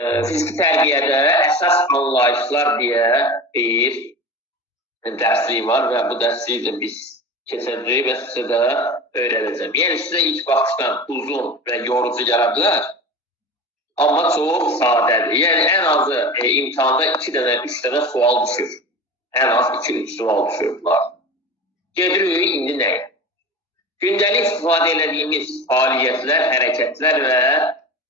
Fiziki tərbiyədə əsas anlayışlar deyə bir dərslik var və bu dərsliyi də biz keçəcəyik və sizə də öyrədəcəm. Yəni, sizə ilk baxışdan uzun və yorucu gələ bilər, amma çox sadədir. Yəni, ən azı imtihanda 2 dənə, 3 dənə sual düşür. Ən az 2-3 sual düşür bunlar. Gedirik, indi nəyə? Gündəlik istifadə edədiyimiz fəaliyyətlər, hərəkətlər və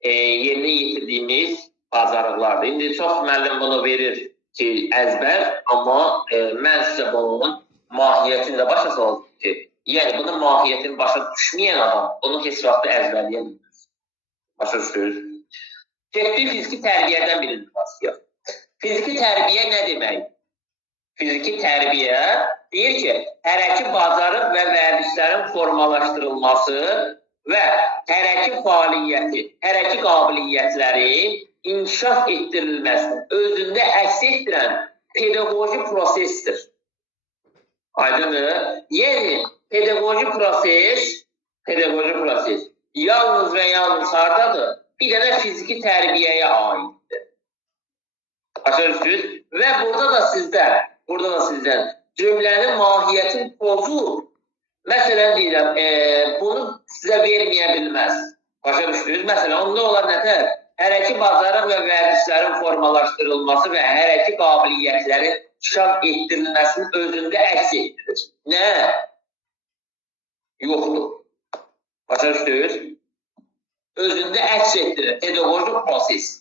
yerinə yetirdiyimiz bacarıqlardır. İndi çox müəllim bunu verir ki, əzbər, amma mən sizə bunun mahiyyətini də başa saldım ki, yəni bunun mahiyyətini başa düşməyən adam bunu heç vaxt əzbərləyə bilmir. Başa düşürüz? Getdik fiziki tərbiyədən birinci başlayaq. Fiziki tərbiyə nə demək? Fiziki tərbiyə deyir ki, hərəki bacarıq və vərdişlərin formalaşdırılması və hərəki fəaliyyəti, hərəki qabiliyyətləri inkişaf etdirilməsi özündə əks etdirən pedaqoji prosesdir. Aydındır? Yəni, pedaqoji proses yalnız və yalnız hardadır? Bir dənə fiziki tərbiyəyə aiddir. Başa düşürüz? Və burada da sizdən cümlənin mahiyyətini pozur. Məsələn, deyirəm, bunu sizə verməyə bilməz. Başa düşürüz? Məsələn, onda olar nətər? Hərəki bacarıq və vərdişlərin formalaşdırılması və hərəki qabiliyyətlərin inkişaf etdirilməsinin özündə əks etdirir. Nə? Yoxdur. Başa düşürüz? Özündə əks etdirir. Pedaqoji proses.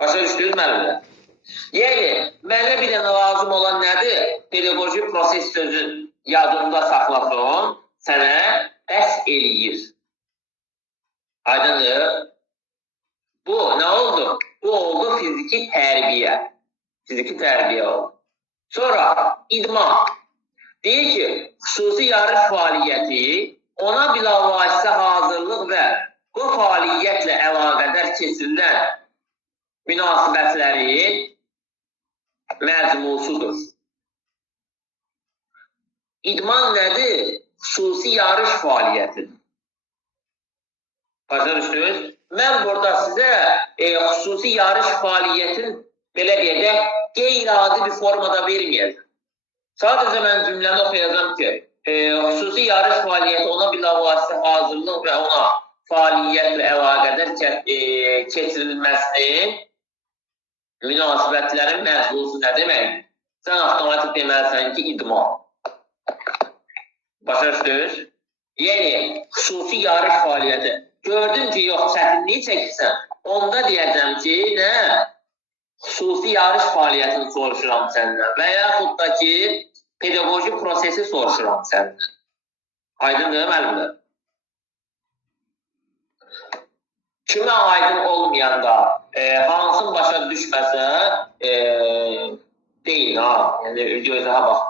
Başa düşürüz müəllimlər? Yəni, mənə bir dənə lazım olan nədir? Pedaqoji proses sözün yadında saxlasın, sənə bəs eləyir. Aydındır? Bu nə oldu? Bu oldu fiziki tərbiyə. Fiziki tərbiyə oldu. Sonra idman. Deyir ki, xüsusi yarış fəaliyyəti ona bilavasitə hazırlıq və bu fəaliyyətlə əlaqədar keçirilən münasibətlərin məzmunsudur. İdman nədir? Xüsusi yarış fəaliyyətidir. Başa düşdünüz? Mən burada sizə xüsusi yarış fəaliyyətin belə deyəcək, qeyri-adi bir formada verməyəcəm. Sadəcə mən cümləni oxuyacam ki, xüsusi yarış fəaliyyəti ona bilavasitə hazırlıq və ona fəaliyyətlə əlaqədar keçirilməsinin münasibətlərin məzmunsu nə deməkdir? Sən avtomatik deməlisən ki, idman. Başa düşdünüz? Yəni, xüsusi yarış fəaliyyəti. Gördün ki, yox, çətinliyi çəkirsən, onda deyəcəm ki, nə? Xüsusi yarış fəaliyyətini soruşuram səndən və yaxud da ki, pedaqoji prosesi soruşuram səndən. Aydındır, müəllimlər? Kimə aydın olmayanda, hansın başa düşməsə, deyin, ha? Yəni, gözəyə bax.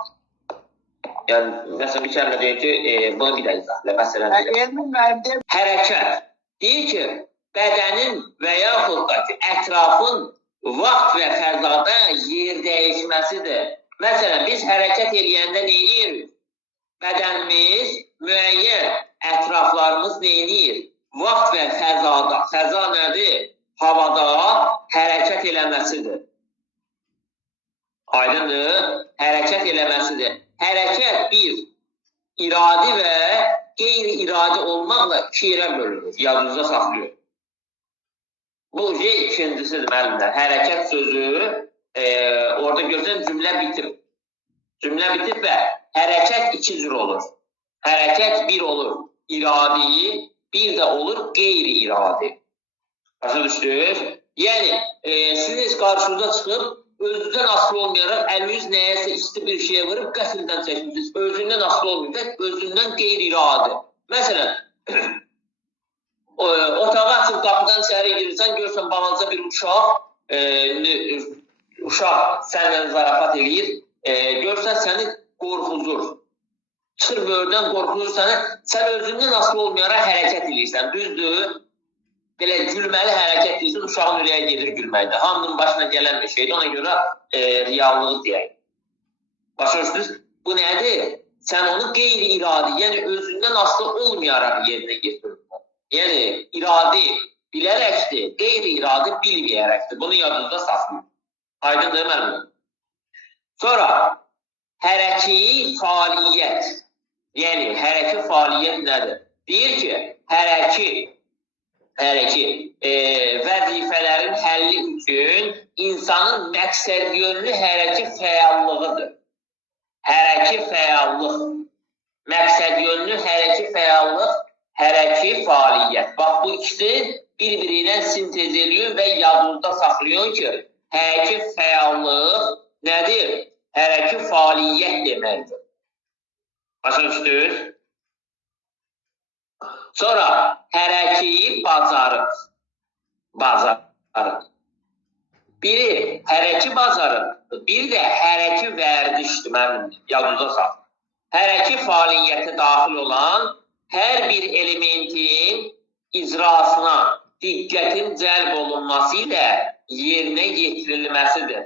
Yəni, məsələn, bir kəlmə deyir ki, bunu bir də izahlə, məsələn, hərəkət. Deyir ki, bədənin və yaxud da ki, ətrafın vaxt və fəzada yer dəyişməsidir. Məsələn, biz hərəkət eləyəndə nə edirik? Bədənimiz müəyyən ətraflarımız nə edir? Vaxt və fəzada, fəza nədir? Havada hərəkət eləməsidir. Aydındır? Hərəkət eləməsidir. Hərəkət bir, iradi və qeyri-iradi olmaqla iki yerə bölünür, yadınıza saxlıyor. Bu ikincisidir, müəllimlər. Hərəkət sözü, orada görsən cümlə bitir. Cümlə bitir və hərəkət iki cür olur. Hərəkət bir olur iradi, bir də olur qeyri-iradi. Başa düşdünüz? Yəni, siz qarşınıza çıxıb, özünüzdən asılı olmayaraq, əliniz nəyəsə isti bir şeyə vurub, qəfildən çəkirsiniz. Özündən asılı olmayacaq, özündən qeyri-iradi. Məsələn, otağa açıb qapıdan içəri girirsən, görsən balaca bir uşaq səndən zarafat eləyir, görsən səni qorxuzur. Çıxır böyürdən qorxuzur səni, sən özündən asılı olmayaraq hərəkət edirsən, düzdür? Belə gülməli hərəkət edirsən, uşağın ürəyə gedir gülməkdə. Hamının başına gələn bir şeydir, ona görə reallığı deyək. Başa düşdünüz? Bu nədir? Sən onu qeyri-iradi, yəni özündən asılı olmayaraq yerinə getirirsən. Yəni, iradi bilərəkdir, qeyri-iradi bilməyərəkdir. Bunu yadınızda saxlayın. Aydındır müəllim? Sonra hərəki fəaliyyət. Yəni, hərəki fəaliyyət nədir? Deyir ki, hərəki vəzifələrin həlli üçün insanın məqsədyönlü hərəki fəallığıdır. Hərəki fəallıq. Məqsədyönlü hərəki fəallıq, hərəki fəaliyyət. Bax, bu ikisi bir-birinə sintez ediyor və yadınızda saxlayın ki, hərəki fəallıq nədir? Hərəki fəaliyyət deməkdir. Başa düşdünüz? Sonra hərəki bacarıq. Biri hərəki bacarıq, biri də hərəki vərdişdir. Mənim yadınızda saxlayın. Hərəki fəaliyyətə daxil olan hər bir elementin icrasına diqqətin cəlb olunması ilə yerinə yetirilməsidir.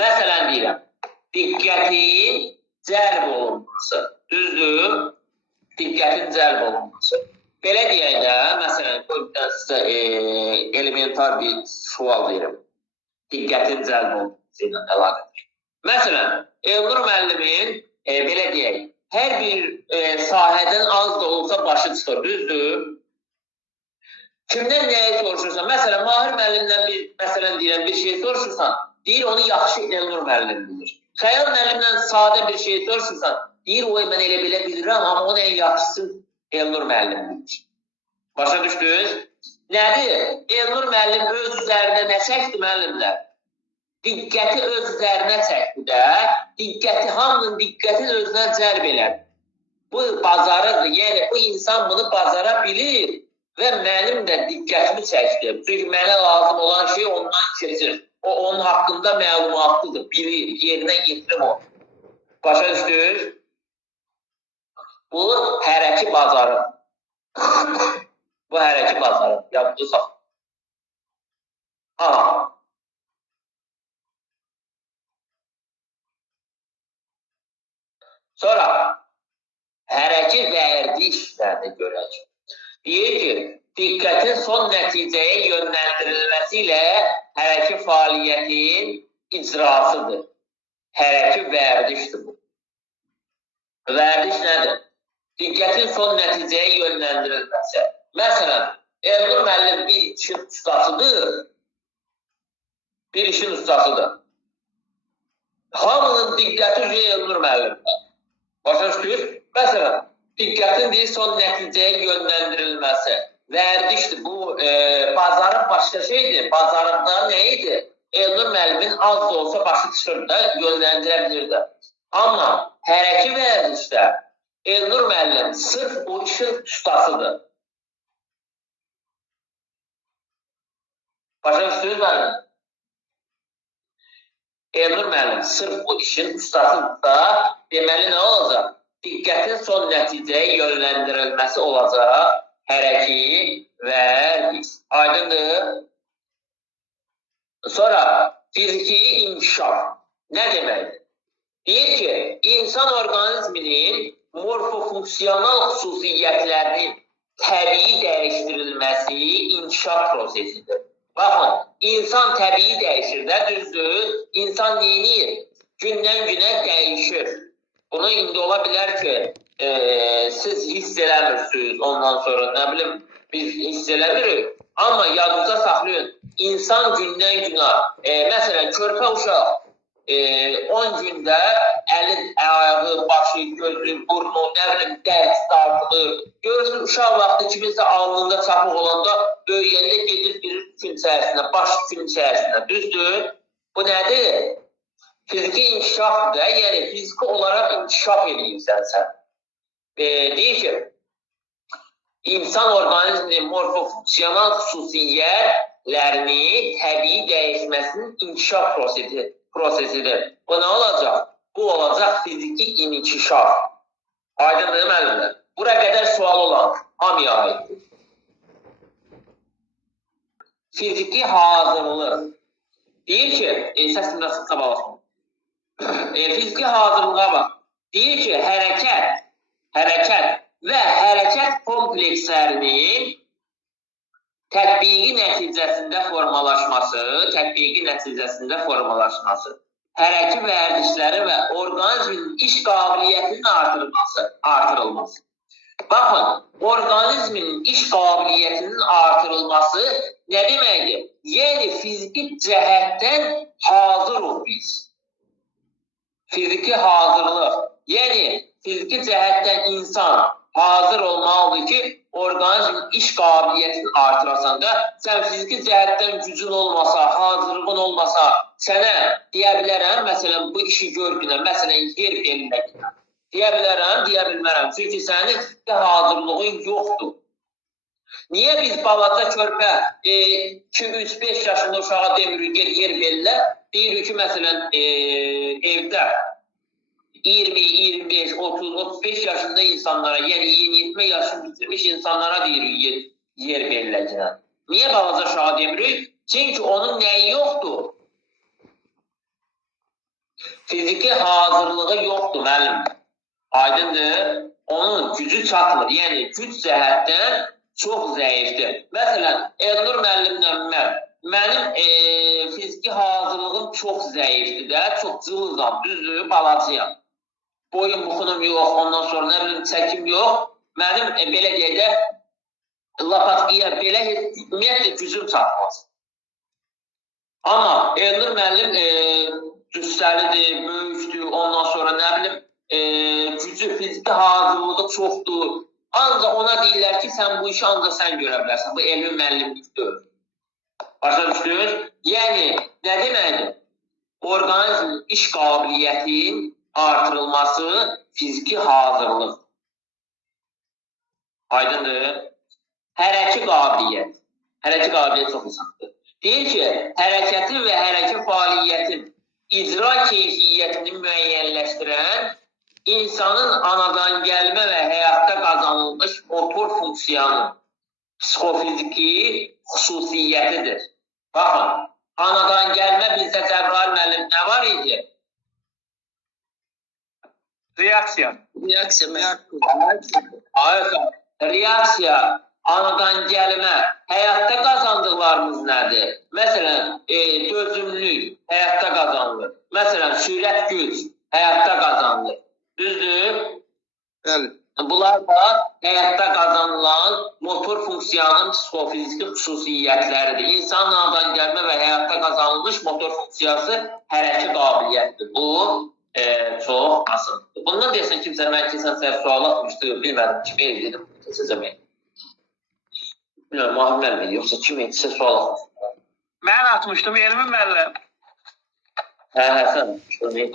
Məsələn deyirəm, diqqətin cəlb olunması, düzdür? Diqqətin cəlb olunması. Belə deyək də, məsələn, sizə elementar bir sual verim. Diqqətin cəlb olunması ilə əlaqədir. Məsələn, Elnur müəllimin belə deyək, hər bir sahədən az da olsa başı çıxır, düzdür? Kimdən nəyi soruşursan? Məsələn, Mahir müəllimdən bir şey soruşursan, deyir onu yaxşı Elnur müəllim bilir. Xəyal müəllimdən sadə bir şey soruşursan, deyir o mən elə belə bilirəm, amma onun ən yaxşısı Elnur müəllim bilir. Başa düşdünüz? Nədir? Elnur müəllim öz üzərində nə çəkdi müəllimlər? Diqqəti öz üzərinə çəkdi də, hamının diqqətini özünə cəlb elədi. Bu bacarıqdır, yəni bu insan bunu bacara bilir və mənim də diqqətimi çəkdi. Çünki mənə lazım olan şey ondan keçir. O onun haqqında məlumatlıdır, bilir, yerinə getirir o. Başa düşdünüz? Bu hərəki bacarıq. Bu hərəki bacarıq, yadınızda saxlayın. Aha. Sonra hərəki vərdişlərdə görək. Deyir ki, diqqətin son nəticəyə yönləndirilməsi ilə hərəki fəaliyyətin icrasıdır. Hərəki vərdişdir bu. Vərdiş nədir? Diqqətin son nəticəyə yönləndirilməsi. Məsələn, Elnur müəllim bir işin ustasıdır. Hamının diqqəti Elnur müəllimdir. Başa düşdünüz? Məsələn, diqqətin son nəticəyə yönləndirilməsi. Vərdişdir. Bu, bacarıq başqa şeydir. Bacarıqlar nə idi? Elnur müəllimin az da olsa başı çıxır da, yönləndirə bilir də. Amma hərəki vərdişdə Elnur müəllim sırf o işin ustasıdır. Başa düşdünüz müəllim? Elnur müəllim sırf o işin ustasıdırsa, deməli nə olacaq? Diqqətin son nəticəyə yönləndirilməsi olacaq. Hərəki vərdiş. Aydındır? Sonra fiziki inkişaf. Nə deməkdir? Deyir ki, insan orqanizminin morfofunksiyonal xüsusiyyətlərinin təbii dəyişdirilməsi inkişaf prosesidir. Baxın, insan təbii dəyişir də, düzdür? İnsan neyini? Gündən günə dəyişir. Bunu indi ola bilər ki, siz hiss eləmirsiniz, ondan sonra nə bilim, biz hiss eləmirik. Amma yadınıza saxlayın, insan gündən günə, məsələn, körpə uşaq 10 gündə əli, ayağı, başı, gözü, burnu, nə bilim, dərs dartılır. Görürsünüz, uşaq vaxtı kiminsə alnında çapıq olanda böyüyəndə gedir bir gün içərisində, baş gün içərisində, düzdür? Bu nədir? Fiziki inkişafdır da, yəni fiziki olaraq inkişaf edəyirsən sən. Deyir ki, insan orqanizminin morfofunksiyonal xüsusiyyətlərini təbii dəyişməsinin inkişaf prosesidir. Bu nə olacaq? Bu olacaq fiziki inkişaf. Aydındır müəllimlər? Bura qədər sual olan hamıya aiddir. Fiziki hazırlıq. Deyir ki, səsimdə sıxsa balasın. Fiziki hazırlığa bax. Deyir ki, hərəkət və hərəkət komplekslərinin tətbiqi nəticəsində formalaşması, hərəki vərdişləri və orqanizmin iş qabiliyyətinin artırılması. Baxın, orqanizmin iş qabiliyyətinin artırılması nə deməkdir? Yəni, fiziki cəhətdən hazırıq biz. Fiziki hazırlıq. Yəni, fiziki cəhətdən insan hazır olmalıdır ki, orqanizmin iş qabiliyyətini artırasan da, sən fiziki cəhətdən gücün olmasa, hazırlığın olmasa, sənə deyə bilərəm, məsələn, bu işi görgünə, məsələn, yer belirləklə. Deyə bilərəm, deyə bilmərəm. Çünki sənin hazırlığın yoxdur. Niyə biz balaca körpə 2-3-5 yaşında uşağa demirik, yer belirlə? Deyirik ki, məsələn, evdə 20, 25, 30, 35 yaşında insanlara, yəni yeniyetmə yaşını bitirmiş insanlara deyirik yer belirləklə. Niyə balaca uşağa demirik? Çünki onun nəyi yoxdur? Fiziki hazırlığı yoxdur, müəllim. Aydındır, onun gücü çatmır. Yəni, güc cəhətdən çox zəifdir. Məsələn, Elnur müəllimlə mənim fiziki hazırlığım çox zəifdir də, çox cılızam, düzdür, balacıyam. Boyun, buxunum yox, ondan sonra nə bilim, çəkim yox. Mənim, belə deyək də, lapatqiyə belə ümumiyyətlə gücüm çatmaz. Amma Elnur müəllim cüssəlidir, böyükdür, ondan sonra nə bilim, gücü, fiziki hazırlığı çoxdur. Ancaq ona deyirlər ki, sən bu işi ancaq sən görə bilərsən. Bu elmi müəllimlikdir. Başa düşdünüz? Yəni, nə deməkdir? Orqanizmin iş qabiliyyətinin artırılması fiziki hazırlıq. Aydındır? Hərəki qabiliyyət. Hərəki qabiliyyət çox uzaqdır. Deyir ki, hərəkətin və hərəki fəaliyyətin icra keyfiyyətini müəyyənləşdirən insanın anadan gəlmə və həyatda qazanılmış motor funksiyanın psixofiziki xüsusiyyətidir. Baxın, anadan gəlmə bizdə Cəbrail müəllim nə var idi? Reaksiya. Reaksiya, anadan gəlmə, həyatda qazandıqlarımız nədir? Məsələn, dözümlük həyatda qazanılır. Məsələn, sürət güc həyatda qazanılır. Düzdür? Bəli. Bunlar da həyatda qazanılan motor funksiyanın psixofiziki xüsusiyyətləridir. İnsanın anadan gəlmə və həyatda qazanılmış motor funksiyası hərəki qabiliyyətdir. Bu, çox asıldır. Bundan deyəsən kimsə, mən kimsə sual atmışdı, bilmədim, kimi dedim, keçəcəmək. Bilməm, Mahir müəllim, yoxsa kim etsə sual atmışdı? Mən atmışdım, elmi müəllim. Hə, sən.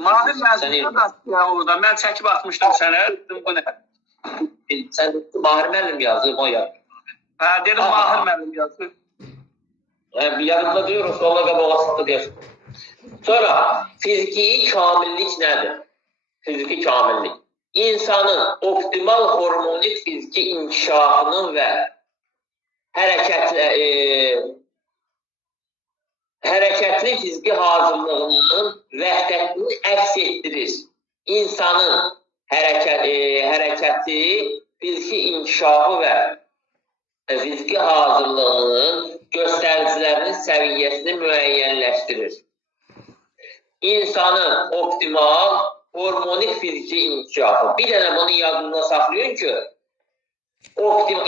Mahir müəllim atmışdı orada, mən çəkib atmışdım sənə, dedim, bu nə? Sən Mahir müəllim yazıb, o yazıb. Hə, dedim, Mahir müəllim yazıb. Yanımda deyir, o suala qabağasında deyir. Sonra, fiziki kamillik nədir? Fiziki kamillik. İnsanın optimal hormonik fiziki inkişafının və hərəkətli fiziki hazırlığının vəhdətini əks etdirir. İnsanın hərəkəti, fiziki inkişafı və fiziki hazırlığının göstəricilərinin səviyyəsini müəyyənləşdirir. İnsanın optimal hormonik fiziki inkişafı. Bir dənə bunu yadında saxlayın ki,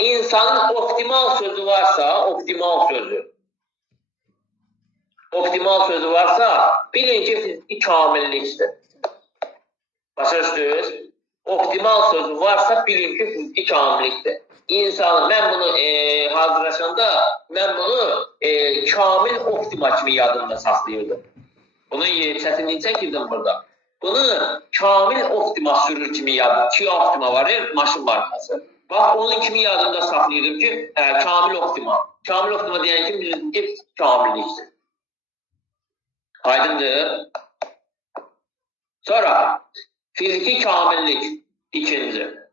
insanın optimal sözü varsa, optimal sözü varsa, bilin ki, fiziki kamillikdir. Başa düşdünüz? Optimal sözü varsa, bilin ki, fiziki kamillikdir. İnsanın, mən bunu hazırlaşanda, mən bunu kamil optima kimi yadımda saxlayırdım. Bunun çətinliyi çəkirdim burada. Bunu kamil optima sürür kimi yadımda. 2 optima var, maşın markası. Bax, onun kimi yadımda saxlayırdım ki, kamil optima. Kamil optima deyən ki, bilirdim ki, kamillikdir. Aydındır. Sonra, fiziki kamillik ikinci.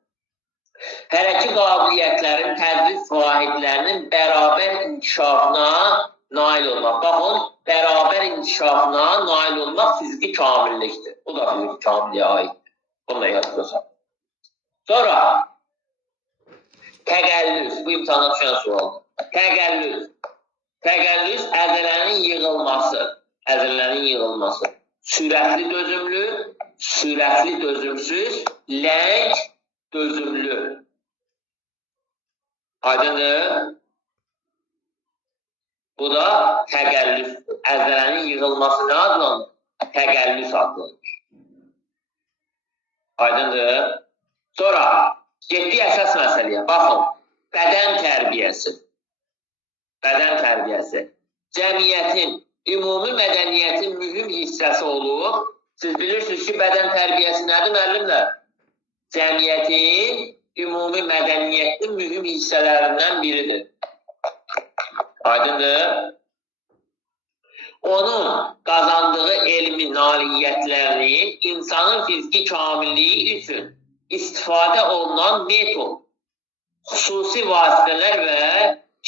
Hərəki qabiliyyətlərin tədris vahidlərinin bərabər inkişafına nail olmaq. Baxın, bərabər inkişafına nail olmaq fiziki kamillikdir. Bu da fiziki kamilliyə aiddir. Bunu da yadırsan. Sonra, təqəllüs, bu imtihana düşən sualdır. Təqəllüs. Təqəllüs əzələnin yığılması. Əzələnin yığılması. Sürətli dözümlü, sürətli dözümsüz, ləng, dözümlü. Aydındır. Bu da təqəllüsdür. Əzələnin yığılması nə adlanır? Təqəllüs adlanır. Aydındır. Sonra getdik əsas məsələyə. Baxın, bədən tərbiyəsi. Bədən tərbiyəsi. Cəmiyyətin, ümumi mədəniyyətin mühüm hissəsi olur. Siz bilirsiniz ki, bədən tərbiyəsi nədir, müəllimlər? Cəmiyyətin, ümumi mədəniyyətin mühüm hissələrindən biridir. Aydındır. Onun qazandığı elmi nailiyyətlərini insanın fiziki kamilliyi üçün istifadə olunan metod, xüsusi vasitələr və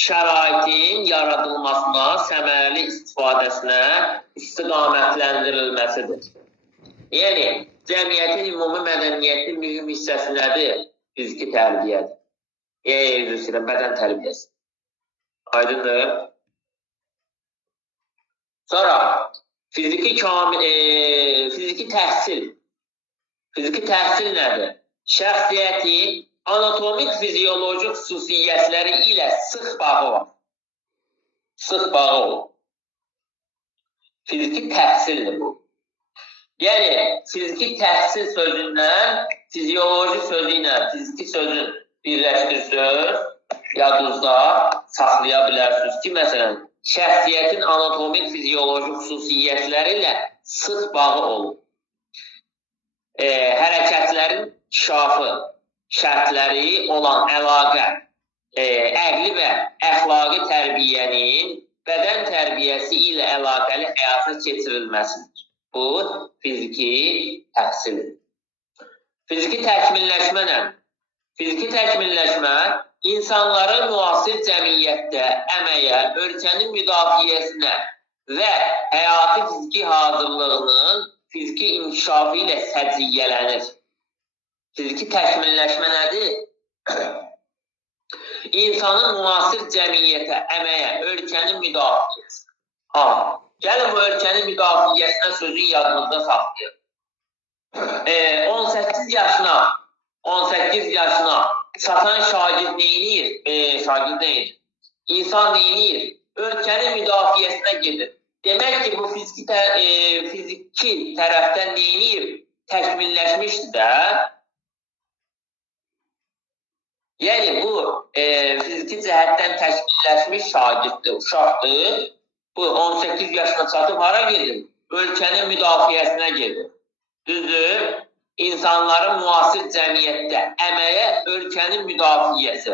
şəraitin yaradılmasına, səmərəli istifadəsinə istiqamətləndirilməsidir. Yəni, cəmiyyətin ümumi mədəniyyətin mühüm hissəsi nədir? Fiziki tərbiyədir. Bədən tərbiyəsi. Aydındır. Sonra, fiziki təhsil. Fiziki təhsil nədir? Şəxsiyyətin anatomik, fiziolojik xüsusiyyətləri ilə sıx bağı var. Sıx bağı olur. Fiziki təhsildir bu. Yəni, fiziki təhsil sözündən, fizioloji sözü ilə fiziki sözün birləşdirsiniz, yadınızda saxlaya bilərsiniz ki, məsələn, şəxsiyyətin anatomik, fizioloji xüsusiyyətləri ilə sıx bağı olur. Hərəkətlərin inkişafı, şərtləri olan əlaqə, əqli və əxlaqi tərbiyənin bədən tərbiyəsi ilə əlaqəli həyata keçirilməsidir. Bu, fiziki təhsildir. Fiziki təkmilləşmə nə? Fiziki təkmilləşmə insanların müasir cəmiyyətdə əməyə, ölkənin müdafiəsinə və həyati fiziki hazırlığının fiziki inkişafı ilə səciyyələnir. Fiziki təkmilləşmə nədir? İnsanın müasir cəmiyyətə, əməyə, ölkənin müdafiəsi. Gəlin bu ölkənin müdafiəsinə sözün yadınızda saxlayın. 18 yaşına çatan şagird neyinir? İnsan neyinir? Ölkənin müdafiəsinə gedir. Demək ki, bu fiziki tərəfdən neyinir? Təkmilləşmişdir də. Yəni, bu fiziki cəhətdən təkmilləşmiş şagirddir, uşaqdır. Bu 18 yaşına çatıb hara gedir? Ölkənin müdafiəsinə gedir. Düzdür, insanların müasir cəmiyyətdə əməyə, ölkənin müdafiəsi.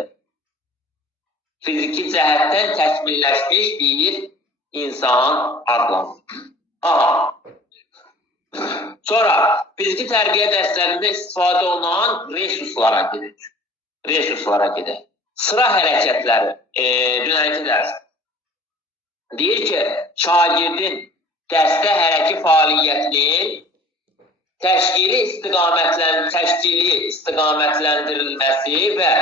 Fiziki cəhətdən təkmilləşmiş bir insan adlanır. Sonra, fiziki tərbiyə dərslərində istifadə olunan resurslara gedir. Sıra hərəkətləri, dünənki dərs. Deyir ki, şagirdin dərsdə hərəki fəaliyyətinin təşkili istiqamətləndirilməsi və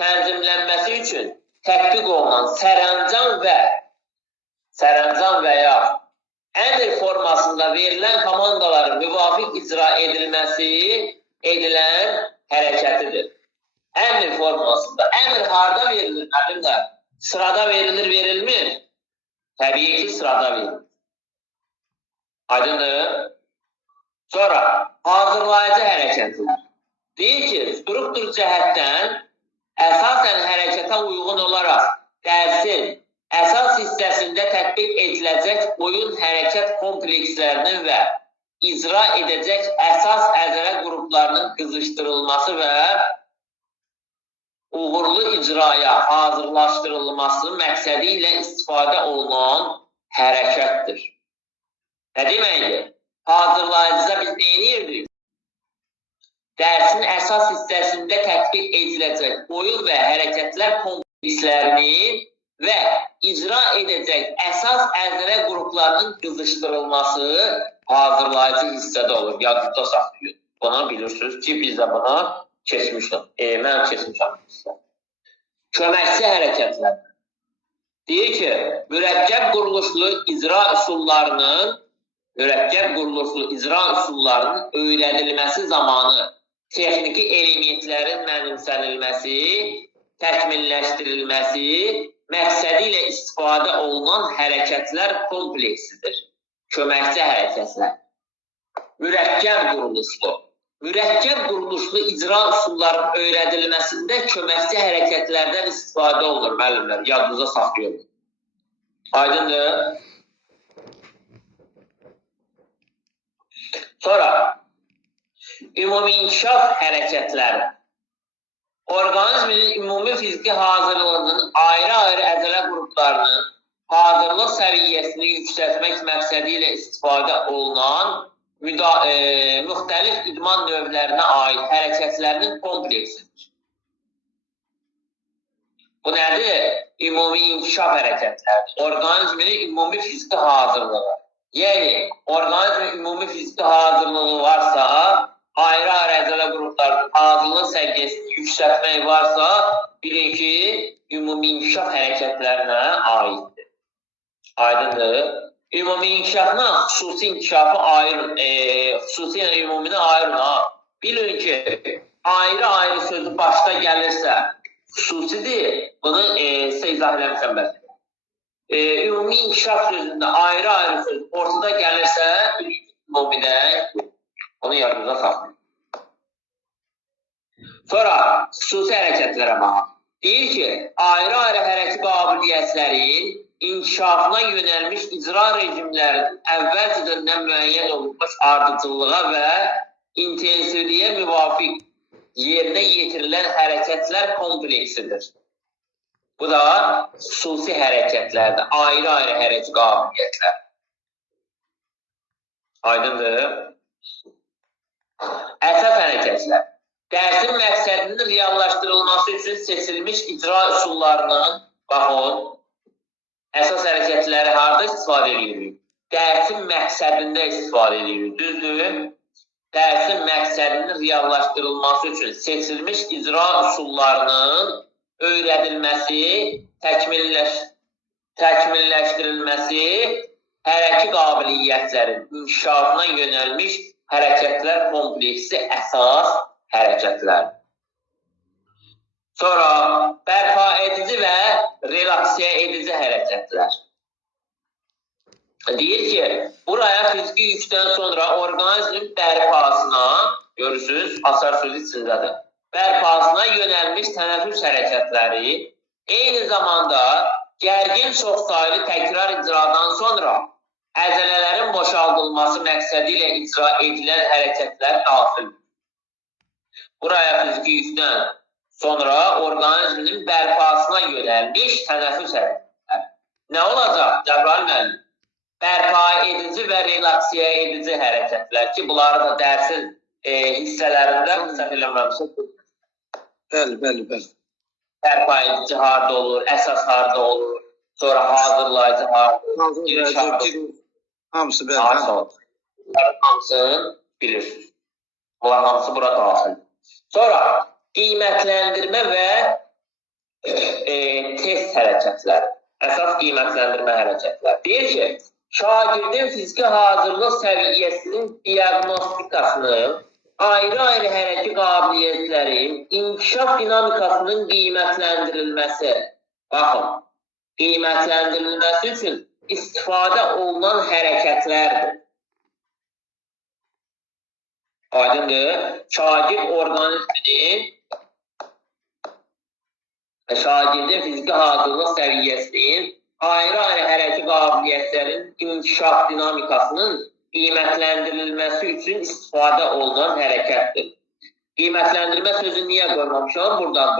tənzimlənməsi üçün tətbiq olunan sərəncam və ya əmr formasında verilən komandaların müvafiq icra edilən hərəkətidir. Əmr formasında. Əmr harada verilir? Sırada verilir, verilmir? Təbii ki, sırada verilir. Aydındır. Sonra, hazırlayıcı hərəkətlər. Deyir ki, struktur cəhətdən əsasən hərəkətə uyğun olaraq dərsin əsas hissəsində tətbiq ediləcək oyun hərəkət komplekslərinin və icra edəcək əsas əzələ qruplarının qızışdırılması və uğurlu icraya hazırlaşdırılması məqsədi ilə istifadə olunan hərəkətdir. Nə deməkdir? Hazırlayıcıda biz neyinirdik? Dərsin əsas hissəsində tətbiq ediləcək oyun və hərəkətlər komplekslərinin və icra edəcək əsas əzələ qruplarının qızışdırılması hazırlayıcı hissədə olur. Yadınızda saxlayın. Bunu bilirsiniz ki, biz də buna keçmişəm. Mən keçmişəm. Köməkçi hərəkətlər. Deyir ki, mürəkkəb quruluşlu icra üsullarının öyrədilməsi zamanı texniki elementlərin mənimsənilməsi, təkmilləşdirilməsi məqsədi ilə istifadə olunan hərəkətlər kompleksidir. Köməkçi hərəkətlər. Mürəkkəb quruluşlu icra üsullarının öyrədilməsində köməkçi hərəkətlərdən istifadə olunur, müəllimlər. Yadınıza saxlayın. Aydındır. Sonra, ümumi inkişaf hərəkətləri. Orqanizmin ümumi fiziki hazırlığının ayrı-ayrı əzələ qruplarının hazırlıq səviyyəsini yüksəltmək məqsədi ilə istifadə olunan müxtəlif idman növlərinə aid hərəkətlərinin kompleksidir. Bu nədir? Ümumi inkişaf hərəkətləri. Orqanizmin ümumi fiziki hazırlığı. Yəni, orqanizmin ümumi fiziki hazırlığı varsa, ayrı-ayrı əzələ qruplarının hazırlıq səviyyəsini yüksəltmək varsa, bilin ki, ümumi inkişaf hərəkətlərinə aiddir. Aydındır. Ümumi inkişafla xüsusi inkişafı ayırın, xüsusi ilə ümumini ayırın. Bilin ki, ayrı-ayrı sözü başda gəlirsə, xüsusidir. Bunu sizə izah eləmişəm bəs. Ümumi inkişaf sözündə ayrı-ayrı söz ortada gəlirsə, ümumidə onu yadınıza saxlayın. Sonra xüsusi hərəkətlərə baxın. Deyir ki, ayrı-ayrı hərəkət qabiliyyətlərin inkişafına yönəlmiş icra rejimlərinin əvvəlcədən müəyyən olunmuş ardıcıllığa və intensivliyə müvafiq yerinə yetirilən hərəkətlər kompleksidir. Bu da xüsusi hərəkətlərdir, ayrı-ayrı hərəkət qabiliyyətlər. Aydındır. Əsas hərəkətlər. Dərsin məqsədinin reallaşdırılması üçün seçilmiş icra üsullarının, baxın, əsas hərəkətləri harada istifadə edilir? Dərsin məqsədində istifadə edilir, düzdür? Dərsin məqsədinin reallaşdırılması üçün seçilmiş icra üsullarının öyrədilməsi, təkmilləşdirilməsi, hərəkət qabiliyyətlərin inkişafına yönəlmiş hərəkətlər kompleksi əsas hərəkətlər. Sonra bərpa edici və relaksiya edici hərəkətlər. Deyir ki, buraya fiziki yükdən sonra orqanizmin bərpasına, görürsünüz, asar sözü içindədir, bərpasına yönəlmiş tənəffüs hərəkətləri, eyni zamanda gərgin çoxsaylı təkrar icradan sonra əzələlərin boşaldılması məqsədi ilə icra edilən hərəkətlər daxildir. Buraya fiziki yükdən sonra orqanizmin bərpasına yönəlmiş tənəffüs hərəkətlər. Nə olacaq? Cəbrayıl müəllim? Bərpa edici və relaksiya edici hərəkətlər ki, bunları da dərsin hissələrində səhv eləməmişsə. Bəli. Bərpa edici harda olur, əsas harda olur, sonra hazırlayıcı harda olur, giriş harda olur. Hamısı bəli. Bunların hamısını bilirsiniz. Bunlar hamısı bura daxil. Sonra qiymətləndirmə və test hərəkətləri. Əsas qiymətləndirmə hərəkətləri. Deyir ki, şagirdin fiziki hazırlıq səviyyəsinin diaqnostikasını, ayrı-ayrı hərəkət qabiliyyətlərin inkişaf dinamikasının qiymətləndirilməsi. Baxın, qiymətləndirilməsi üçün istifadə olunan hərəkətlərdir. Aydındır, şagirdin fiziki hazırlıq səviyyəsinin ayrı-ayrı hərəkət qabiliyyətlərin inkişaf dinamikasının qiymətləndirilməsi üçün istifadə olunan hərəkətdir. Qiymətləndirmə sözü niyə qoymamışam? Buradan.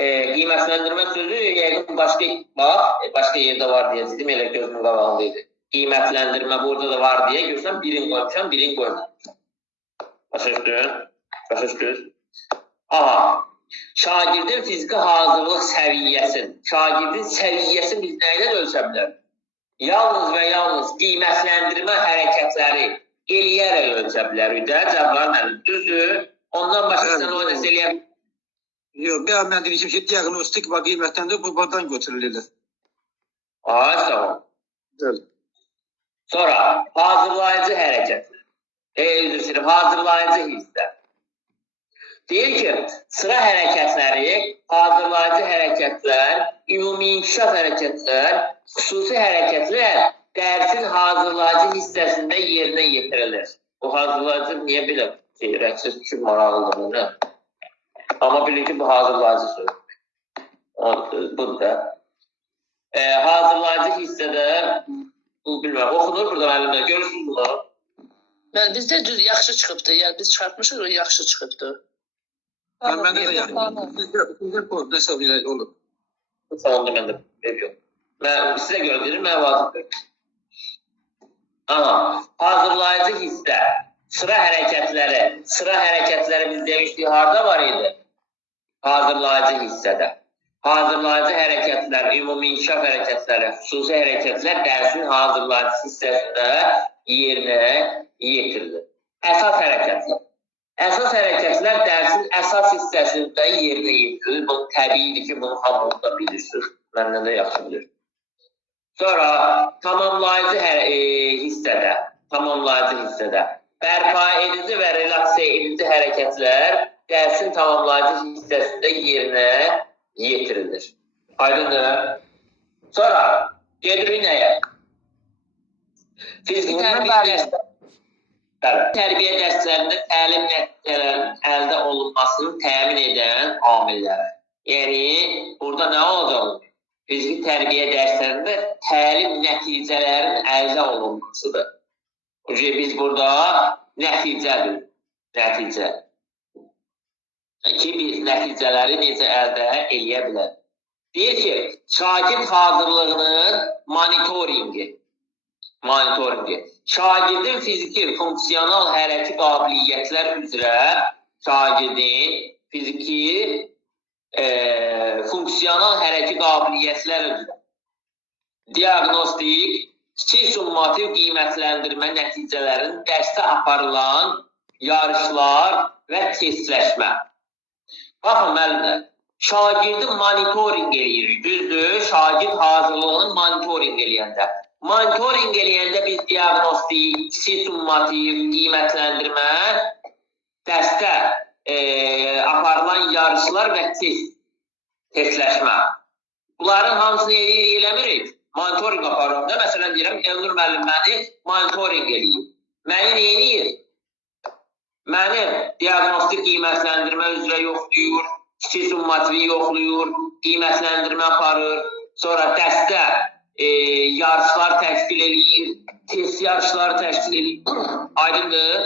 Qiymətləndirmə sözü yəqin başqa yerdə var deyə dedim, elə gözümün qabağındaydı. Qiymətləndirmə burada da var deyə görsəm, birini qoymuşam, birini qoymamışam. Başa düşdünüz? Aha, şagirdin fiziki hazırlıq səviyyəsi. Şagirdin səviyyəsi biz nəylə ölçə bilər? Yalnız və yalnız qiymətləndirmə hərəkətləri eləyərək ölçə bilərik də, Cəbrayıl müəllim, düzdür? Ondan başqa sən o nəsə eləyə bilir? Yox, mən deyəcəm ki, diaqnostik və qiymətləndirmə buradan götürülür. Ay, tamam. Sonra hazırlayıcı hərəkətlər. Üzr istəyirəm, hazırlayıcı hisslər. Deyir ki, sıra hərəkətləri, hazırlayıcı hərəkətlər, ümumi inkişaf hərəkətlər, xüsusi hərəkətlər dərsin hazırlayıcı hissəsində yerinə yetirilir. Bu hazırlayıcı niyə belə rəqsiz üçün maraqlıdır, nə? Amma bilin ki, bu hazırlayıcı sözdür. Bu da. Hazırlayıcı hissədə, bu bilməm, oxunur burada əlimdə, görürsünüz bunu? Bizdə düz yaxşı çıxıbdır, yəni biz çıxartmışıq, yaxşı çıxıbdır. Məndə də yəni. Sizdə nəsə belə olur. Salonda məndə veriyor. Sizə görə deyirəm, mənə vacibdir. Hazırlayıcı hissə, sıra hərəkətləri biz demişdik, harada var idi? Hazırlayıcı hissədə. Hazırlayıcı hərəkətlər, ümumi inkişaf hərəkətləri, xüsusi hərəkətlər dərsin hazırlayıcı hissəsində yerinə yetirilir. Əsas hərəkətlər. Əsas hərəkətlər dərsin əsas hissəsində yerinə yetirilir. Bu təbiidir ki, bunu hamınız da bilirsiniz. Məndən də yaxşı bilir. Sonra tamamlayıcı hissədə bərpa edici və relaksə edici hərəkətlər dərsin tamamlayıcı hissəsində yerinə yetirilir. Aydındır. Sonra gedirik nəyə? Fiziki tərbiyə dərslərində təlim nəticələrinin əldə olunmasını təmin edən amillər. Yəni, burada nə olacaq? Fiziki tərbiyə dərslərində təlim nəticələrinin əldə olunmasıdır. Biz burada nəticədir. Nəticə. Ki, biz nəticələri necə əldə eləyə bilər. Deyir ki, şagird hazırlığının monitoringi. Şagirdin fiziki, funksional hərəki qabiliyyətlər üzrə şagirdin fiziki, funksional hərəki qabiliyyətlər üzrə diaqnostik, kiçik summativ qiymətləndirmə nəticələrinin dərsdə aparılan yarışlar və testləşmə. Baxın, müəllimlər, şagirdin monitoring eləyir. Düzdür, şagird hazırlığını monitoring eləyəndə. Monitoring eləyəndə biz diaqnostik, kiçik summativ qiymətləndirmə, dərsdə aparılan yarışlar və testləşmə. Bunların hamısını eləmirik. Monitoring aparıyorum da, məsələn deyirəm, Elnur müəllim məni monitoring eləyir. Məni neyiniyir? Məni diaqnostik qiymətləndirmə üzrə yoxlayır, kiçik summativi yoxlayır, qiymətləndirmə aparır, sonra dərsdə yarışlar təşkil eləyir, test yarışları təşkil eləyir. Aydındır.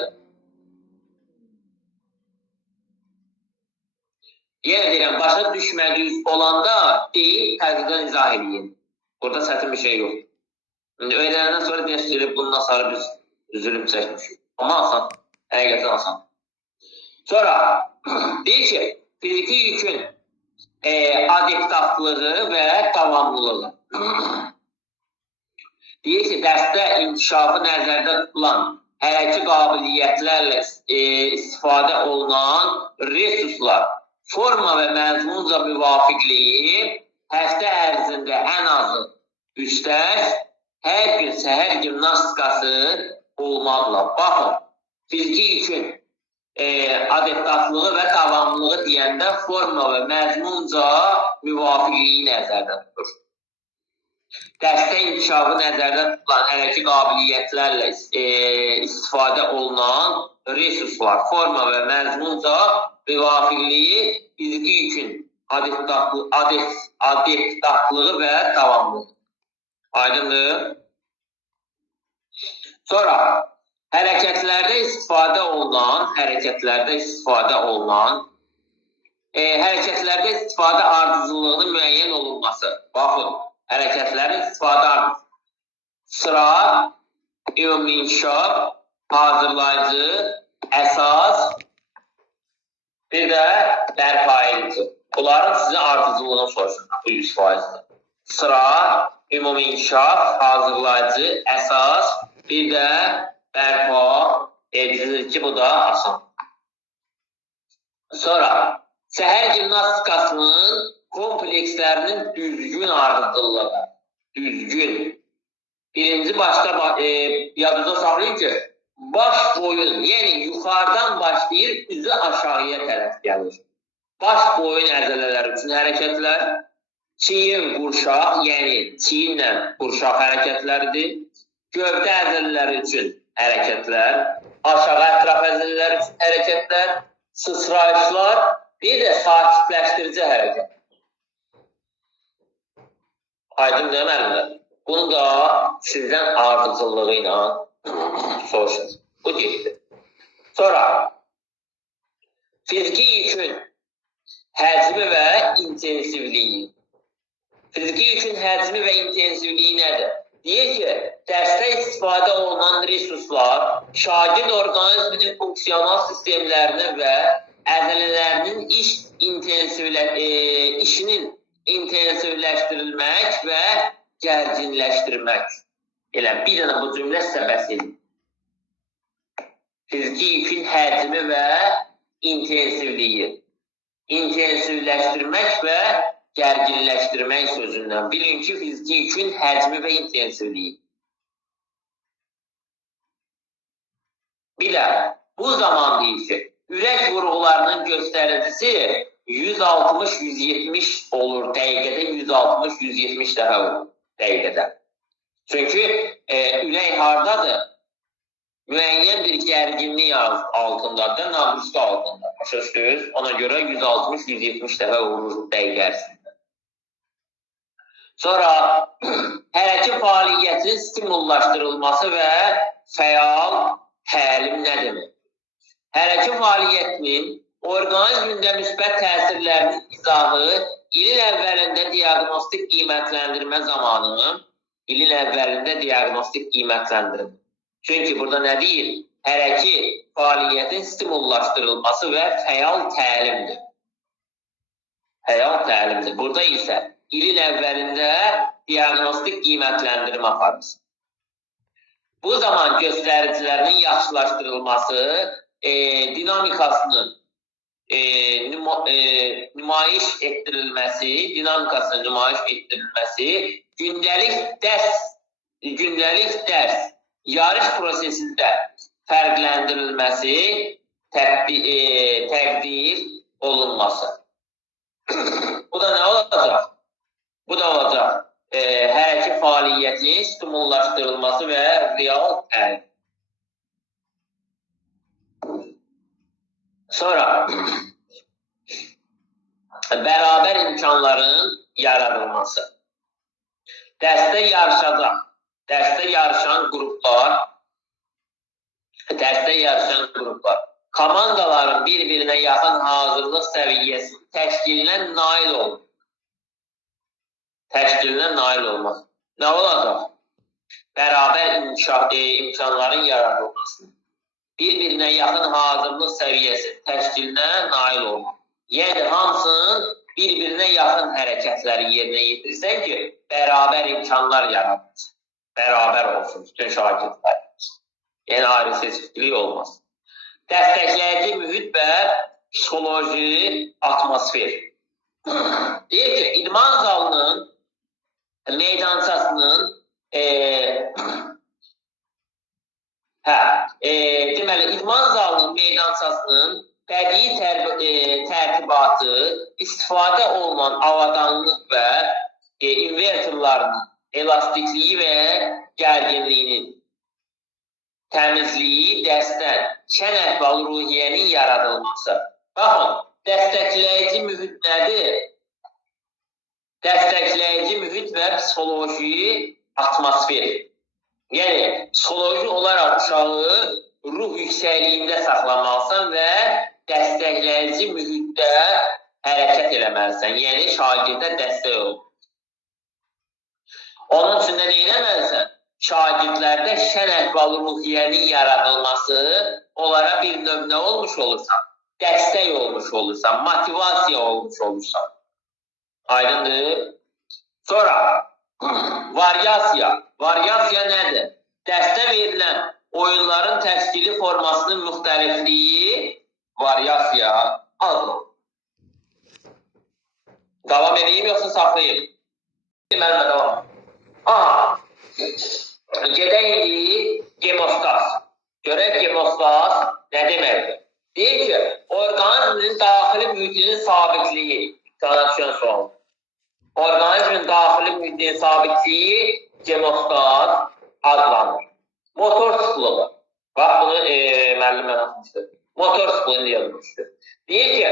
Yenə deyirəm, başa düşmədiniz olanda deyil, təqdidən izah edin. Burada çətin bir şey yox. Öyrənəndən sonra deyək, bundan sonra biz üzülüb çəkmişik. Amma asan, həqiqətən asan. Sonra deyir ki, fiziki yükün adaptavlığı və davamlılığı. Deyir ki, dərsdə inkişafı nəzərdə tutulan hərəki qabiliyyətlərlə istifadə olunan resurslar, forma və məzmunca müvafiqliyi həftə ərzində ən azı üstəş hər gün səhər gimnastikası olmaqla. Baxın, fiziki yükün adaptavlığı və davamlılığı deyəndə forma və məzmunca müvafiqliyi nəzərdə tutur. Dərsdə inkişafı nəzərdə tutulan hərəki qabiliyyətlərlə istifadə olunan resurslar, forma və məzmunca müvafiqliyi fiziki yükün adaptavlığı və davamlılığı. Aydındır. Sonra hərəkətlərdə istifadə ardıcıllığının müəyyən olunması. Baxın, hərəkətlərin istifadə ardıcılığı. Sıra, ümumi inkişaf, hazırlayıcı, əsas, bir də bərpa edici. Bunların sizin ardıcılığını soruşun, bu 100%. Sıra, ümumi inkişaf, hazırlayıcı, əsas, bir də bərpa edicidir ki, bu da asan. Sonra, səhər gimnastikasının komplekslərinin düzgün ardıcılığı. düzgün. Birinci başta yadınıza saxlayın ki, baş boyun, yəni yuxarıdan başlayır, üzü aşağıya tərəf gəlir. Baş boyun əzələləri üçün hərəkətlər, çiyin qurşaq, yəni çiyinlə qurşaq hərəkətləridir. Gövdə əzələləri üçün hərəkətlər, aşağı ətraf əzələləri üçün hərəkətlər, sıçrayışlar, bir də sakitləşdirici hərəkət. Aydın deməlidir. Bunu da sizdən ardıcılığı ilə soruşun. Bu getdi. Sonra, fiziki yükün həcmi və intensivliyi. Fiziki yükün həcmi və intensivliyi nədir? Deyir ki, dərsdə istifadə olunan resurslar şagird orqanizminin funksional sistemlərinin və əzələlərinin işinin intensivləşdirilmək və gərginləşdirmək. Elə bir dənə bu cümlə sizə bəs edir. Fiziki yükün həcmi və intensivliyi. İntensivləşdirmək və gərginləşdirmək sözündən. Bilin ki, fiziki yükün həcmi və intensivliyi. Bir də bu zaman deyir ki, ürək vurğularının göstəricisi 160-170 olur dəqiqədə, 160-170 dəfə olur dəqiqədə. Çünki ürək hardadır? Müəyyən bir gərginlik altındadır, nabruska altında. Başa düşdünüz? Ona görə 160-170 dəfə vurur dəqiqə ərzində. Sonra hərəkət fəaliyyətinin stimullaşdırılması və fəal təlim nə demək? Hərəkət fəaliyyətinin orqanizmində müsbət təsirlərinin izahı ilin əvvəlində diaqnostik qiymətləndirmə zamanı, Çünki burada nə deyir? Hərəkət fəaliyyətin stimullaşdırılması və fəal təlimdir. Fəal təlimdir. Burada isə ilin əvvəlində diaqnostik qiymətləndirmə aparılır. Bu zaman göstəricilərinin yaxşılaşdırılması, dinamikasının nümayiş etdirilməsi, gündəlik dərs, yarış prosesində fərqləndirilməsi, təqdir olunması. Bu da nə olacaq? Bu da olacaq hərəkət fəaliyyətinin stimullaşdırılması və real təlim. Sonra bərabər imkanların yaradılması. Dərsdə yarışan qruplar, komandaların bir-birinə yaxın hazırlıq səviyyəsinin təşkilinə nail olmaz. Nə olacaq? Bərabər imkanların yaradılması. Bir-birinə yaxın hazırlıq səviyyəsinin təşkilinə nail olmaz. Yəni, hamısının bir-birinə yaxın hərəkətləri yerinə yetirsən ki, bərabər imkanlar yaradılsın. Bərabər olsun bütün şagirdlər. Yəni, ayrı seçkilik olmaz. Dəstəkləyici mühit və psixoloji atmosfer. Deyir ki, idman zalının meydançasının bədii tərtibatı, istifadə olunan avadanlıq və invertorlarının elastikliyi və gərginliyinin təmizliyi, dəstən, şən əhval ruhiyyənin yaradılması. Baxın, dəstəkləyici mühit nədir? Dəstəkləyici mühit və psixoloji atmosfer. Yəni, psixoloji olaraq uşağı ruh yüksəkliyində saxlamalısan və dəstəkləyici mühitdə hərəkət eləməlisən. Yəni, şagirdə dəstək ol. Onun üçün də neynəməlisən? Şagirdlərdə şən əhval ruhiyyənin yaradılması, onlara bir növ nə olmuş olursan? Dəstək olmuş olursan, motivasiya olmuş olursan. Aydındır? Sonra, variasiya. Variasiya nədir? Dəstə verilən oyunların təşkili formasının müxtəlifliyi variasiya adlanır. Davam edeyim, yoxsa saxlayayım? Mənimlə davam. Aha. Gedək indi gemostas. Görək gemostas nə deməkdir? Deyir ki, orqanizmin daxili mühitinin sabitliyi. Sana düşən sual. Orqanizmin daxili mühitinin sabitliyi gemostas adlanır. Motor sıxlığı. Bax, bunu müəllim mən atmışdır. Motor sıxlığını yazmışdır. Deyir ki,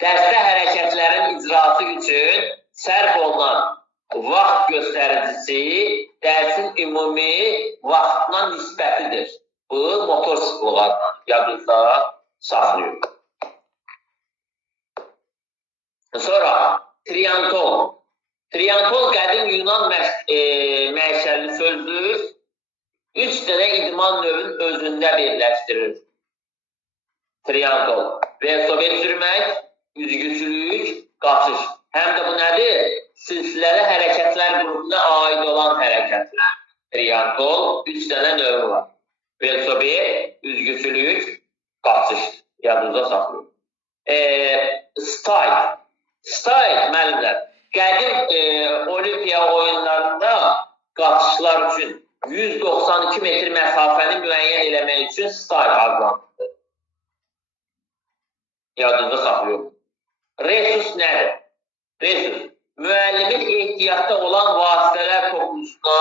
dərsdə hərəkətlərin icrası üçün sərf olunan vaxt göstəricisi dərsin ümumi vaxtına nisbətidir. Bu, motor sıxlığı adlanır. Yadınızda saxlayın. Sonra, triantol. Triantol qədim Yunan məşəlli sözdür. 3 dənə idman növün özündə birləşdirir. Triantol. Velosiped sürmək, üzgüçülük, qaçış. Həm də bu nədir? Silsiləli hərəkətlər qrupuna aid olan hərəkətlər. Triantol 3 dənə növü var. Velosiped, üzgüçülük, qaçış. Yadınızda saxlayın. Style. Style müəllimlər. Qədim olimpiya oyunlarında qaçışlar üçün 192 metr məsafəni müəyyən eləmək üçün style adlanır. Yadınızda saxlayın. Resus nədir? Resus. Müəllimin ehtiyatda olan vasitələr toplusuna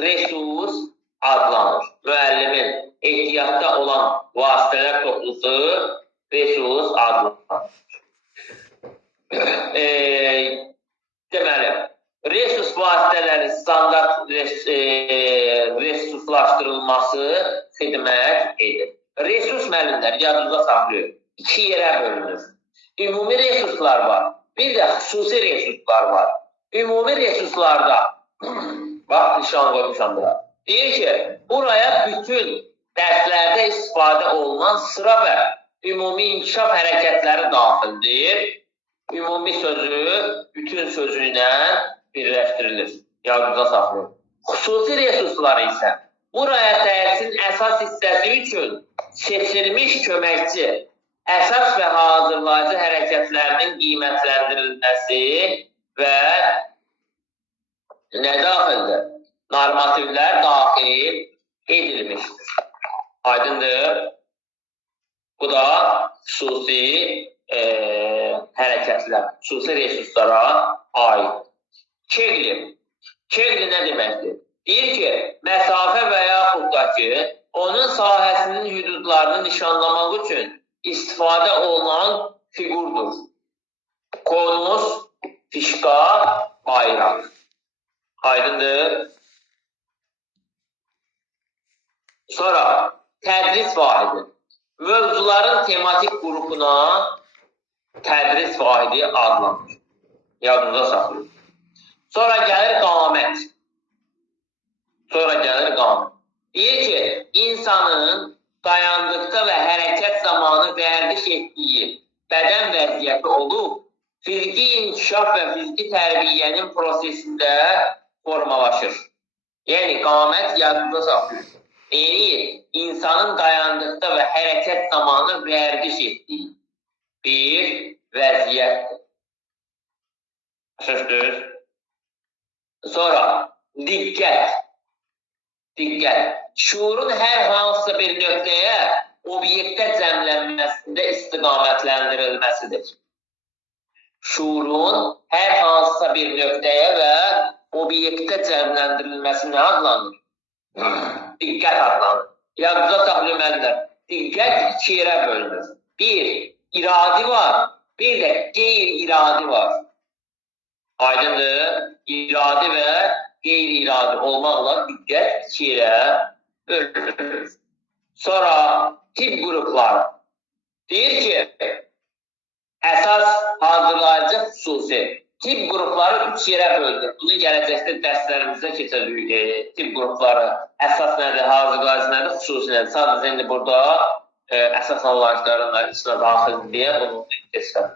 resus adlanır. Müəllimin ehtiyatda olan vasitələr toplusu resus adlanır. Deməli, resus vasitələri standart resuslaşdırılması xidmət edir. Resus müəllimlər yadınızda saxlayın. 2 yerə bölünür. Ümumi resurslar var. Bir də xüsusi resurslar var. Ümumi resurslarda bax, nişan qoymuşam bura. Deyir ki, buraya bütün dərslərdə istifadə olunan sıra və ümumi inkişaf hərəkətləri daxildir. Ümumi sözü bütün sözü ilə birləşdirilir. Yadınızda saxlayın. Xüsusi resurslar isə buraya dərsin əsas hissəsi üçün seçilmiş köməkçi, əsas və hazırlayıcı hərəkətlərinin qiymətləndirilməsi və nə daxildir? Normativlər daxil edilmişdir. Aydındır. Bu da xüsusi hərəkətlər, xüsusi resurslara aid. Kegli. Kegli nə deməkdir? Deyir ki, məsafə və yaxud da ki, onun sahəsinin hüdudlarını nişanlamaq üçün istifadə olunan figurdur. Konus, fişqa, bayraq. Aydındır. Sonra, tədris vahidi. Mövzuların tematik qrupuna tədris vahidi adlanır. Yadınıza saxlayın. Sonra gəlir qamət. Deyir ki, insanın dayandıqda və hərəkət zamanı vərdiş etdiyi bədən vəziyyəti olub, fiziki inkişaf və fiziki tərbiyənin prosesində formalaşır. Yəni, qamət yadınıza saxlayın. Deyir, insanın dayandıqda və hərəkət zamanı vərdiş etdiyi bir vəziyyətdir. Sözdür. Sonra, diqqət. Şuurun hər hansısa bir nöqtəyə obyektə cəmlənməsində istiqamətləndirilməsidir. Şuurun hər hansısa bir nöqtəyə və obyektə cəmləndirilməsi nə adlanır? Diqqət adlanır. Yadınıza saxlayın müəllimlər. Diqqət 2 yerə bölünür. Bir, iradi var, bir də qeyri-iradi var. Aydındır, iradi və qeyri-iradi olmaqla diqqət 2 yerə bölünür. Sonra tip qrupları. Deyir ki, əsas hazırlayıcı xüsusi. Tip qrupları 3 yerə bölünür. Bunu gələcəkdə dərslərimizdə keçəcək. Tip qrupları əsas nədir, hazırlayıcı nədir, xüsusi nədir. Sadəcə indi burada əsas anlayışlarının içinə daxildir deyə bunu keçəcək.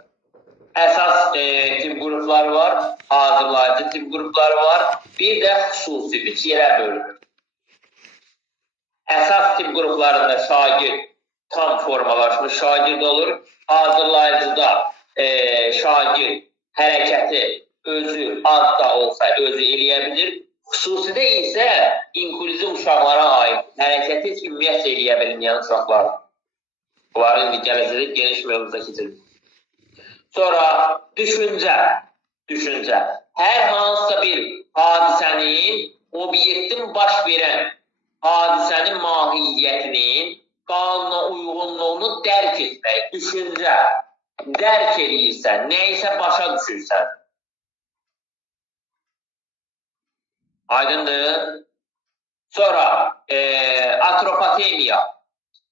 Əsas tip qrupları var, hazırlayıcı tip qrupları var, bir də xüsusi 3 yerə bölünür. Əsas tip qruplarında şagird tam formalaşmış şagird olur, hazırlayıcıda şagird hərəkəti özü az da olsa özü eləyə bilir. Xüsusidə isə inklüziv uşaqlara aid hərəkəti heç ümumiyyətlə eləyə bilməyən uşaqlar. Bunları indi gələcəkdə geniş mövzuda keçirir. Sonra düşüncə. Hər hansısa bir hadisənin, obyektin baş verən hadisənin mahiyyətinin qanuna uyğunluğunu dərk etmək, düşüncə, dərk edirsən, nəysə başa düşürsən. Aydındır. Sonra atropatemiya.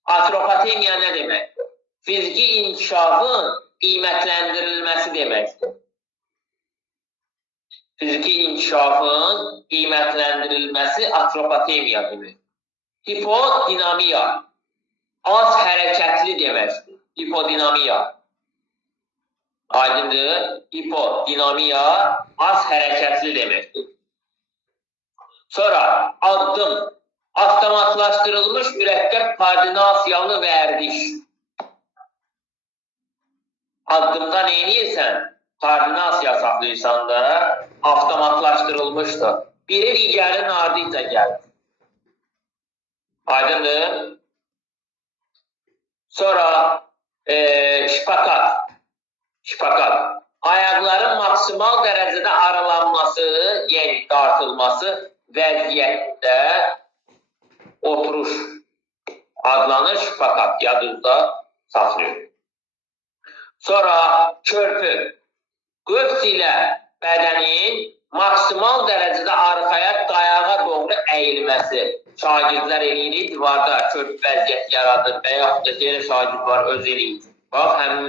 Atropatemiya nə deməkdir? Fiziki inkişafın qiymətləndirilməsi deməkdir. Fiziki inkişafın qiymətləndirilməsi atropatemiya deməkdir. Hipodinamiya, az hərəkətli deməkdir. Hipodinamiya. Aydındır. Hipodinamiya, az hərəkətli deməkdir. Sonra addım, avtomatlaşdırılmış mürəkkəb koordinasiyalı vərdiş. Addımda nə edirsən? Koordinasiya saxlayırsan da avtomatlaşdırılmışdır. Biri digərinin ardınca gəlir. Aydındır. Sonra şpakat. Ayaqların maksimal dərəcədə aralanması, yəni dartılması vəziyyətdə oturuş adlanır, şpakat yadınızda saxlayır. Sonra körpü. Qövs ilə bədənin maksimal dərəcədə arxaya dayağa doğru əyilməsi. Şagirdlər eləyir, divarda körpü vəziyyət yaradır və yaxud da deyir, şagird var, öz eləyir. Bax, həmin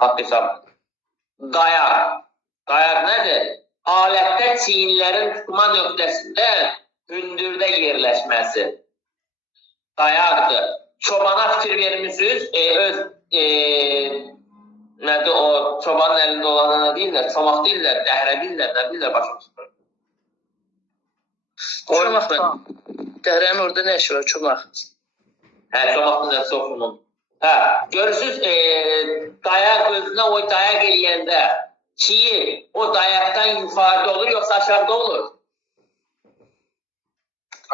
haqq hesab. Dayaq nədir? Alətdə çiyinlərin tutma nöqtəsində hündürdə yerləşməsi. Dayaqdır. Çobana fikir vermişsiniz, nədir o, çobanın əlində olana nə deyirlər? Çomaq deyirlər, dəhrə deyirlər, nə deyirlər başımızda? Çomaq mən. Dəhrənin orada nə işi var, çomaq? Çomaqın nəsə oxunun. Görürsünüz, dayaq özünə o dayaq eləyəndə çiyi o dayaqdan yuxarıda olur, yoxsa aşağıda olur?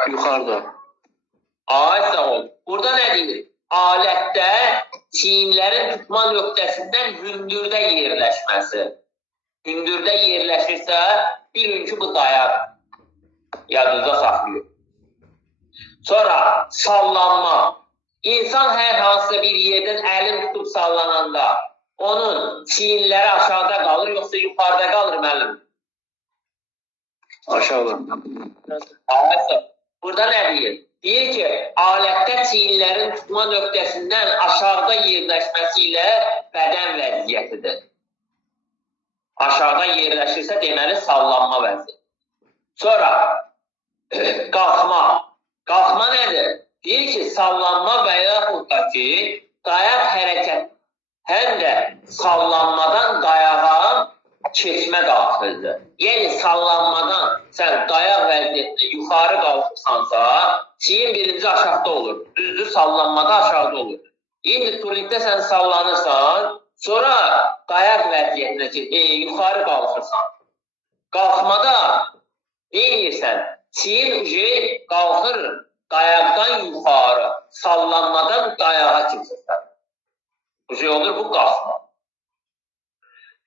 Yuxarıda. Ay sağ ol. Burada nə deyir? Alətdə çiyinlərin tutma nöqtəsindən hündürdə yerləşməsi. Hündürdə yerləşirsə, bilin ki, bu dayaq yadınıza saxlayır. Sonra sallanma. İnsan hər hansısa bir yerdən əlin tutub sallananda onun çiyinləri aşağıda qalır, yoxsa yuxarıda qalır müəllim? Aşağıda. Burada nə deyir? Deyir ki, alətdə çiyinlərin tutma nöqtəsindən aşağıda yerləşməsi ilə bədən vəziyyətidir. Aşağıda yerləşirsə, deməli sallanma vəziyyəti. Sonra qalxma. Qalxma nədir? Deyir ki, sallanma və yaxud da ki, dayaq hərəkət həm də sallanmadan dayağa keçmə daxildir. Yəni, sallanmadan sən dayaq vəziyyətində yuxarı qalxırsansa, çiyin birinci aşağıda olur. Düzdür, sallanmada aşağıda olur. İndi turnikdə sən sallanırsan, sonra dayaq vəziyyətinə yuxarı qalxırsan. Qalxmada nə edirsən? Çiyin ucu qalxır dayaqdan yuxarı, sallanmadan dayağa keçirsən. Bu şey olur, bu qalxma.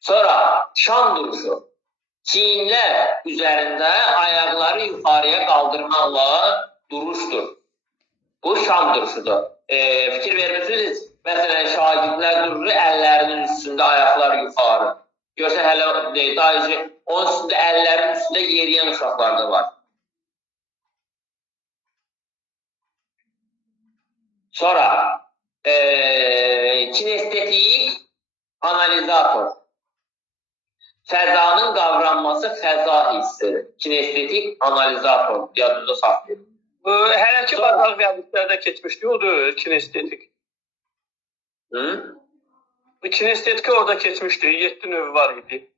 Sonra şam duruşu. Çiyinlər üzərində ayaqları yuxarıya qaldırmaqla duruşdur. Bu şam duruşudur. Fikir vermişsiniz, məsələn, şagirdlər durur, əllərinin üstündə ayaqlar yuxarı. Görsən, hələ dayıcı, onun üstündə əllərinin üstündə yeriyən uşaqlar da var. Sonra kinestetik analizator. Fəzanın qavranması fəza hissidir. Kinestetik analizator. Yadınızda saxlayın. Hələ ki, bazar vərdiklərdə keçmişdi, odur kinestetik. Kinestetik orada keçmişdi, 7 növü var idi.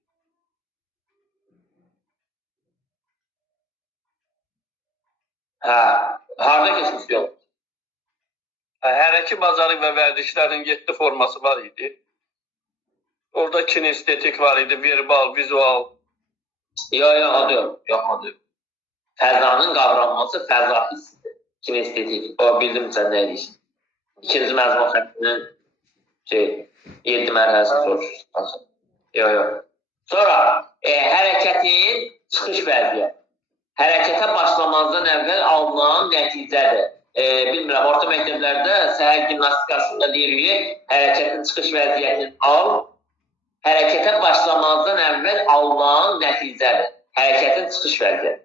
Harada keçmişdi yox? Hərəki bazarı və vərdişlərin 7 forması var idi. Orada kinestetik var idi, verbal, vizual. Yox, o deyil. Fəzanın qavranması fəza hissidir. Kinestetik. O, bildim sən nə edirsən. İkinci məzmun xəttinin 7 mərhələsi soruşursun. Yox. Sonra, hərəkətin çıxış vəziyyəti. Hərəkətə başlamazdan əvvəl alınan nəticədir. Bilmirəm, orta məktəblərdə səhər gimnastikasında deyirik, hərəkətin çıxış vəziyyətini al, hərəkətə başlamazdan əvvəl alınan nəticədir. Hərəkətin çıxış vəziyyəti.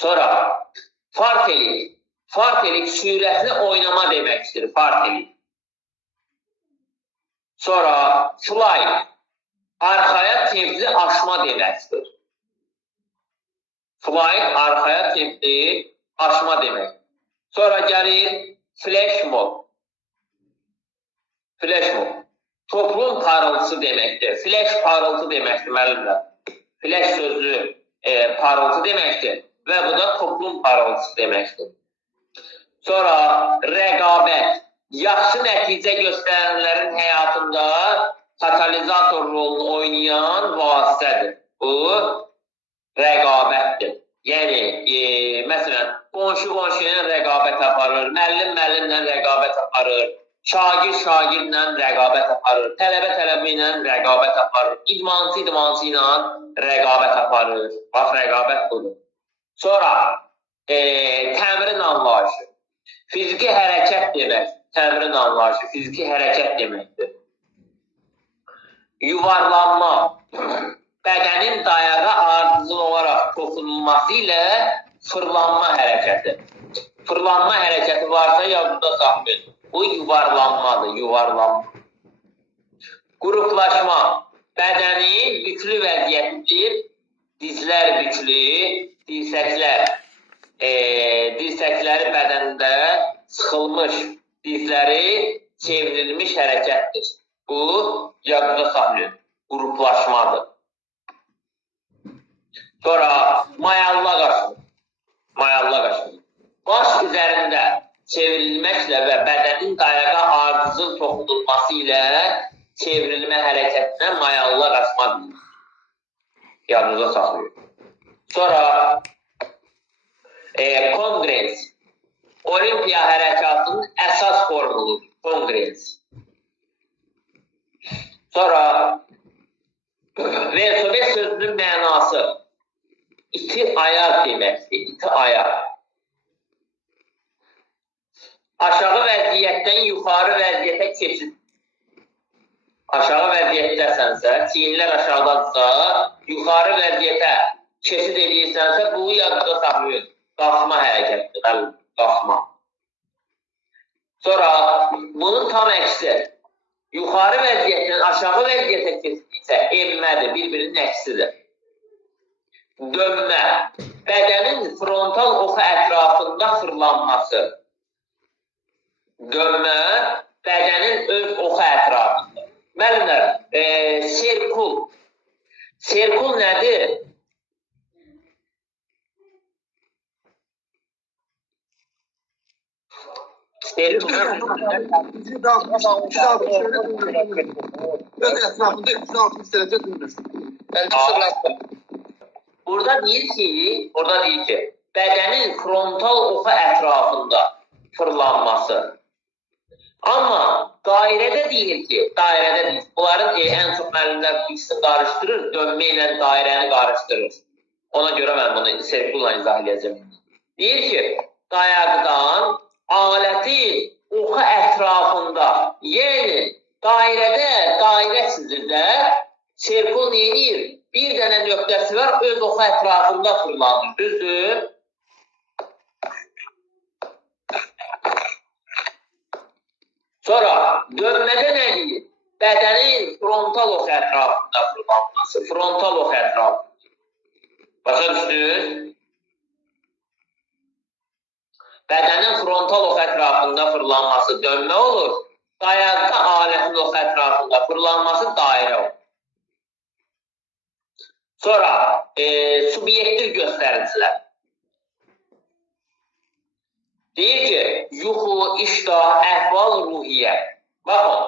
Sonra, fartelik. Fartelik sürətli oynama deməkdir, fartelik. Sonra, fly. Arxaya templi aşma deməkdir. Fly, arxaya templi aşma demək. Sonra gəlir flash mob. Flash mob. Toplum parıltısı deməkdir. Flash parıltı deməkdir, müəllimlər. Flash sözü parıltı deməkdir və bu da toplum parıltısı deməkdir. Sonra rəqabət. Yaxşı nəticə göstərənlərin həyatında katalizator rolunu oynayan vasitədir. Bu rəqabətdir. Yəni, məsələn, qonşu-qonşuyla rəqabət aparır, müəllim-müəllimlə rəqabət aparır, şagird-şagirdlə rəqabət aparır, tələbə-tələbə ilə rəqabət aparır, idmançı-idmançı ilə rəqabət aparır. Bax, rəqabət budur. Sonra, təmrin anlayışı. Fiziki hərəkət demək, təmrin anlayışı, fiziki hərəkət deməkdir. Yuvarlanma. Bədənin dayağa ardıcıl olaraq toxunulması ilə fırlanma hərəkəti. Fırlanma hərəkəti varsa yadında saxlayın. Bu yuvarlanmadır, yuvarlanma. Qruplaşma. Bədənin büklü vəziyyətidir. Dizlər büklü, dirsəkləri bədəndə sıxılmış, dizləri çevrilmiş hərəkətdir. Bu, yadında saxlayın, qruplaşmadır. Sonra mayalla qaşınır. Baş üzərində çevrilməklə və bədənin dayağa ardıcıl toxunulması ilə çevrilmə hərəkətinə mayalla qaşma deyilir. Yadınıza saxlayın. Sonra konqres. Olimpiya hərəkatının əsas formuludur. Konqres. Sonra velosiped sözünün mənası iti ayaq deməkdir, iti ayaq. Aşağı vəziyyətdən yuxarı vəziyyətə keçid. Aşağı vəziyyətdəsənsə, çiyinlər aşağıdadırsa, yuxarı vəziyyətə keçid edirsənsə, bu yadda saxlayın. Qalxma hərəkətdir, qalxma. Sonra bunun tam əksi. Yuxarı vəziyyətdən aşağı vəziyyətə keçidsə, enmədir, bir-birinin əksidir. Dönmə. Bədənin frontal oxu ətrafında fırlanması. Dönmə, bədənin öz oxu ətrafında. Müəllimlər, serkul. Serkul nədir? Burada deyir ki, bədənin frontal oxu ətrafında fırlanması. Amma dairədə deyir ki, bunların ən çox müəllimlər ikisini qarışdırır, dönmə ilə dairəni qarışdırır. Ona görə mən bunu serkulla izah edəcəm. Deyir ki, dayaqdan alətin oxu ətrafında, yəni dairədə, dairə çizirdə serkul neyir? Bir dənə nöqtəsi var, öz oxu ətrafında fırlanır. Düzdür? Sonra dönmədə nə deyir? Bədənin frontal oxu ətrafında fırlanması. Frontal oxu ətrafında. Başa düşdünüz? Bədənin frontal oxu ətrafında fırlanması dönmə olur. Dayaqda alətin oxu ətrafında fırlanması dairə olur. Sonra subyektiv göstəricilər. Deyir ki, yuxu, iştah, əhval, ruhiyyə. Baxın,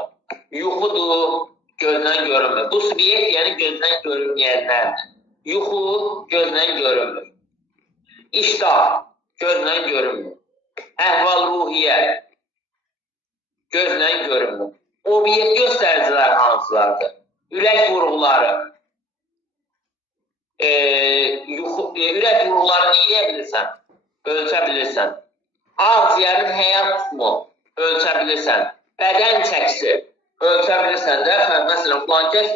Yuxudur, gözdən görünmür. Bu subyekt, yəni gözdən görünməyənlərdir. Yuxu gözdən görünmür. İştah gözdən görünmür. Əhval-ruhiyyə gözdən görünmür. Obyekt göstəricilər hansılardır? Ürək vurğuları. Ürək vurğularını eləyə bilirsən, ölçə bilirsən. Ağciyərin həyat tutumu ölçə bilirsən. Bədən çəkisi ölçə bilirsən də. Məsələn, filankəs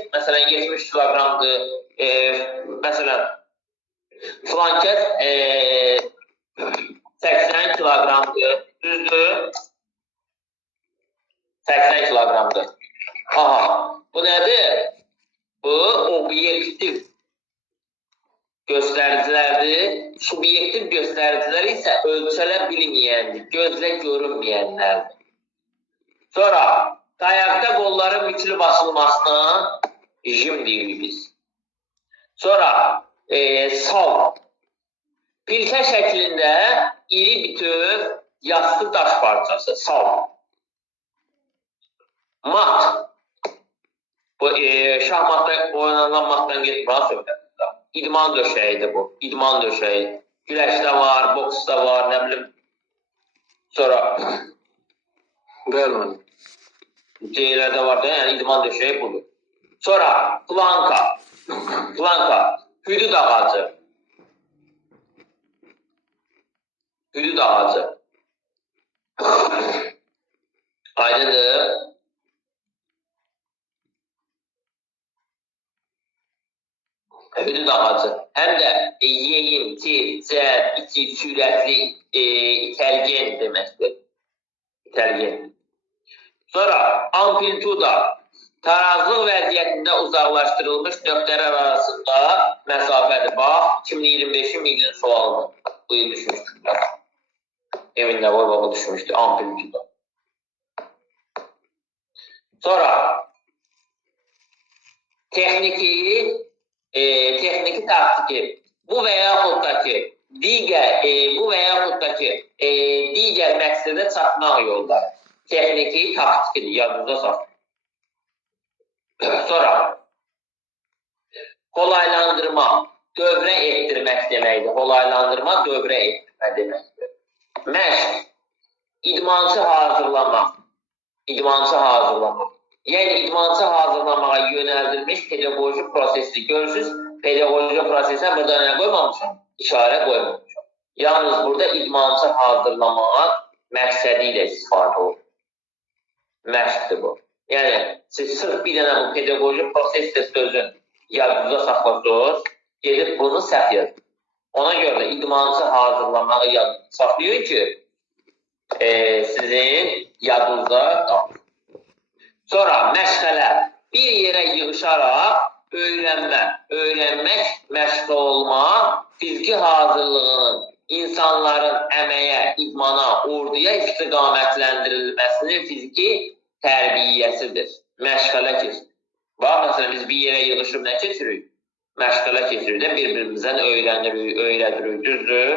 70 kiloqramdır. Məsələn, filankəs 80 kiloqramdır. Düzdür? 80 kiloqramdır. Aha, bu nədir? Bu obyektiv göstəricilərdir. Subyektiv göstəricilər isə ölçələ bilməyəndir, gözlə görünməyənlərdir. Sonra, dayaqda qolların müklü basılmasına jim deyirik biz. Sonra, sal. Piltə şəklində iri bütöv yastı daş parçası, sal. Mat. Bu şahmatda oynanılan matdan getmə söhbətində. İdman döşəyidir bu. İdman döşəyi. Güləşdə var, boksda var, nə bilim. Sonra Bəli. C'lərdə var da, yəni idman döşəyi budur. Sonra planka. Planka. Hüdud ağacı. Hüdud ağacı. Aydındır. Hüdud ağacı. Həm də yeyim, tir, cəd, içi, sürətli, itəlgen deməkdir. İtəlgen. Sonra amplituda. Tarazlıq vəziyyətində uzaqlaşdırılmış nöqtələr arasında məsafədir. Bax, 2025-in milyon sualıdır. Bu il düşmüşdür. Evində var, baba düşmüşdür. Amplituda. Sonra texniki taktiki. Bu və yaxud da ki, digər məqsədə çatmaq yolları. Texniki taktikidir, yadınızda saxlayın. Sonra, kolaylandırma, dövrə etdirmək deməkdir. Kolaylandırma, dövrə etdirmək deməkdir. Məşq, idmançı hazırlamaq. İdmançı hazırlamaq. Yəni, idmançı hazırlamağa yönəldilmiş pedagojik prosesi. Görürsünüz, pedagojik prosesə burada nə qoymamışam? İşarə qoymamışam. Yalnız burada idmançı hazırlamağa məqsədi ilə istifadə olur. Məşqdir bu. Yəni, siz sırf bir dənə bu pedagojik prosesdə sözün yadınıza saxlasınız, gedib bunu səhv yazın. Ona görə idmançı hazırlamağı yadınıza saxlayın ki, sizin yadınıza qalsın. Sonra məşğələ, bir yerə yığışaraq öyrənmək, məşq olma, fiziki hazırlığının insanların əməyə, idmana, orduya istiqamətləndirilməsinin fiziki tərbiyyəsidir. Məşğələ keçirir. Bax, məsələn, biz bir yerə yığışıb nə keçirik? Məşğələ keçirik də bir-birimizdən öyrədirik, düzdür?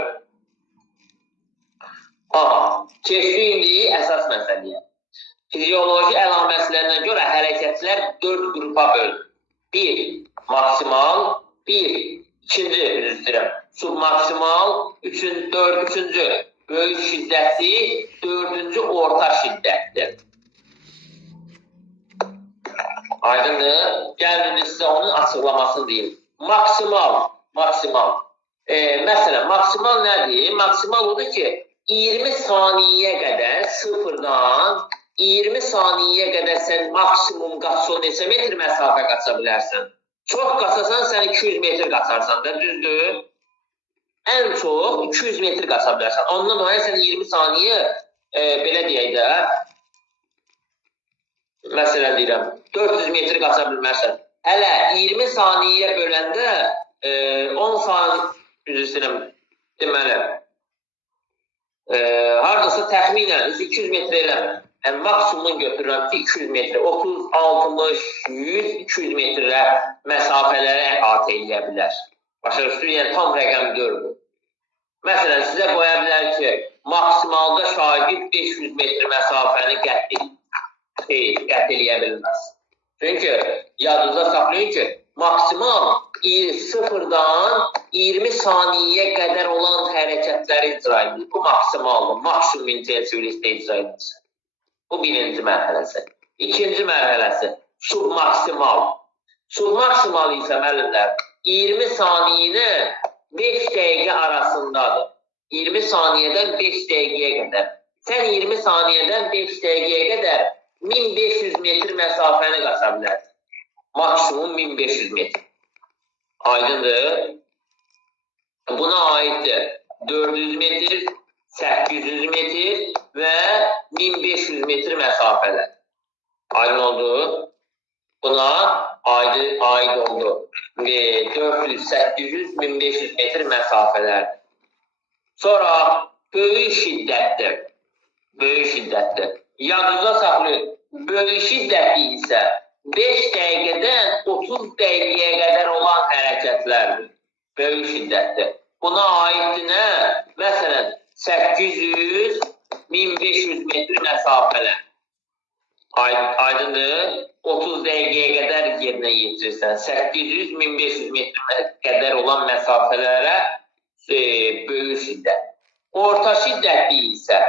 Keçdik indi əsas məsələyə. Fizioloji əlamətlərindən görə hərəkətlər 4 qrupa bölünür. 1. Maksimal, 2. Submaksimal, 4. Böyük şiddətli, 4. Orta şiddətli. Aydındır. Gəlin sizə onun açıqlamasını deyim. Maksimal. Məsələn, maksimal nədir? Maksimal odur ki, 20 saniyə qədər sıfırdan 20 saniyəyə qədər sən maksimum qaçsan neçə metr məsafə qaça bilərsən? Çox qaçasan sən 200 metr qaçarsan da, düzdür? Ən çox 200 metr qaça bilərsən. Ondan dolayı sən 20 saniyə belə deyək də, məsələn deyirəm, 400 metr qaça bilmərsən. Hələ 20 saniyəyə böləndə 10 saniyə, deməli, haradasa təxminən 200 metr eləmir. Yəni, maksimum götürürəm ki, 200 metr, 30, 60, 100, 200 metrə məsafələrə əhatə edə bilər. Başa düşdür, yəni tam rəqəm görmür. Məsələn, sizə qoya bilər ki, maksimalda şagird 500 metr məsafəni qət edir. qət eləyə bilməz. Çünki yadınızda saxlayın ki, maksimal 0-dan 20 saniyəyə qədər olan hərəkətləri icra edilir. Bu maksimaldır, maksimum intensivlikdə icra edilir. Bu birinci mərhələsi. İkinci mərhələsi submaksimal. Submaksimal isə müəllimlər 20 saniyəni 5 dəqiqə arasındadır. 20 saniyədən 5 dəqiqəyə qədər. Sən 20 saniyədən 5 dəqiqəyə qədər 1500 metr məsafəni qaça bilərsən. Maksimum 1500 metr. Aydındır. Buna aiddir 400 metr, 800 metr və 1500 metr məsafələr. Aydın oldu. Buna aid oldu. 400, 800, 1500 metr məsafələr. Sonra böyük şiddətdir. Böyük şiddətdir. Yadınızda saxlayın. Böyük şiddətli isə 5 dəqiqədən 30 dəqiqəyə qədər olan hərəkətlərdir. Böyük şiddətdir. Buna aiddir nə? Məsələn, 800, 1500 metr məsafələr. Aydındır. 30 dəqiqəyə qədər yerinə yetirirsən. 800, 1500 metr qədər olan məsafələrə böyük şiddət. Orta şiddətli isə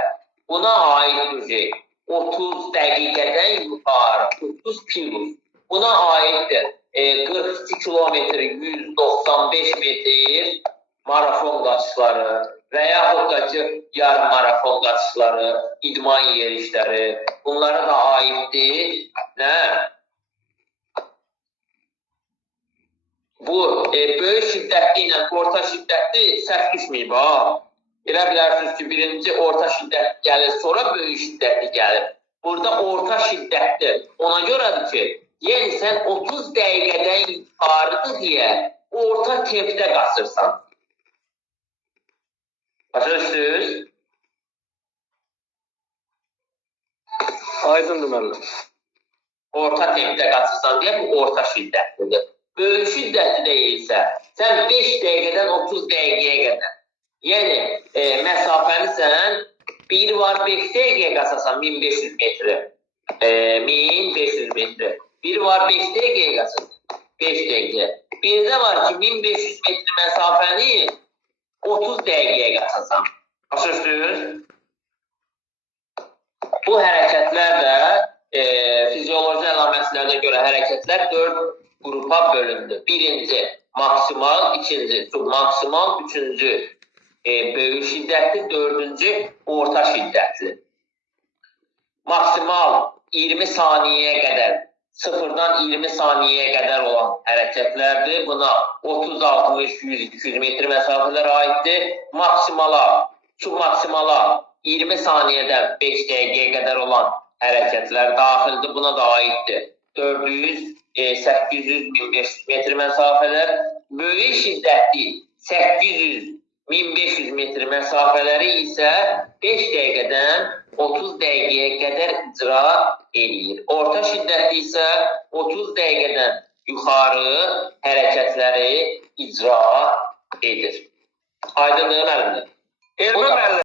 buna aiddir 30 dəqiqədən yuxarı, 30 km. Buna aiddir 42 kilometr, 195 metr marafon qaçışları və yaxud da ki, yarım marafon qaçışları, idman yerişləri, bunlara da aiddir. Nə? Bu böyük şiddətli ilə orta şiddətli səhv düşməyib. Elə bilərsiniz ki, birinci orta şiddətli gəlir, sonra böyük şiddətli gəlir. Burada orta şiddətli. Ona görədir ki, yəni sən 30 dəqiqədən yuxarıdır deyə orta tempdə qaçırsan. Başa düşdünüz? Aydındır müəllim. Orta tempdə qaçırsan deyə bu orta şiddətlidir. Böyük şiddətli deyilsə, sən 5 dəqiqədən 30 dəqiqəyə qədər. Yəni, məsafəni sən 1 var 5 dəqiqəyə qaçasan 1500 metri. 1500 metri. 1 var 5 dəqiqəyə qaçasan 5 dəqiqə. Bir də var ki, 1500 metri məsafəni 30 dəqiqəyə qaçasan. Başa düşdünüz? Bu hərəkətlər də fizioloji əlamətlərə görə hərəkətlər 4 qrupa bölündü. Birinci, maksimal, ikinci, submaksimal, üçüncü, böyük şiddətli, dördüncü, orta şiddətli. Maksimal 20 saniyəyə qədər, 0-dan 20 saniyəyə qədər olan hərəkətlərdir. Buna 30, 60, 100, 200 metr məsafələr aiddir. Maksimala, submaksimala 20 saniyədən 5 dəqiqəyə qədər olan hərəkətlər daxildir. Buna da aiddir 400, 800, 1500 metr məsafələr. Böyük şiddətli 800, 1500 metr məsafələri isə 5 dəqiqədən 30 dəqiqəyə qədər icra edir. Orta şiddətli isə 30 dəqiqədən yuxarı hərəkətləri icra edir. Aydındır müəllimlər? Elmi müəllim.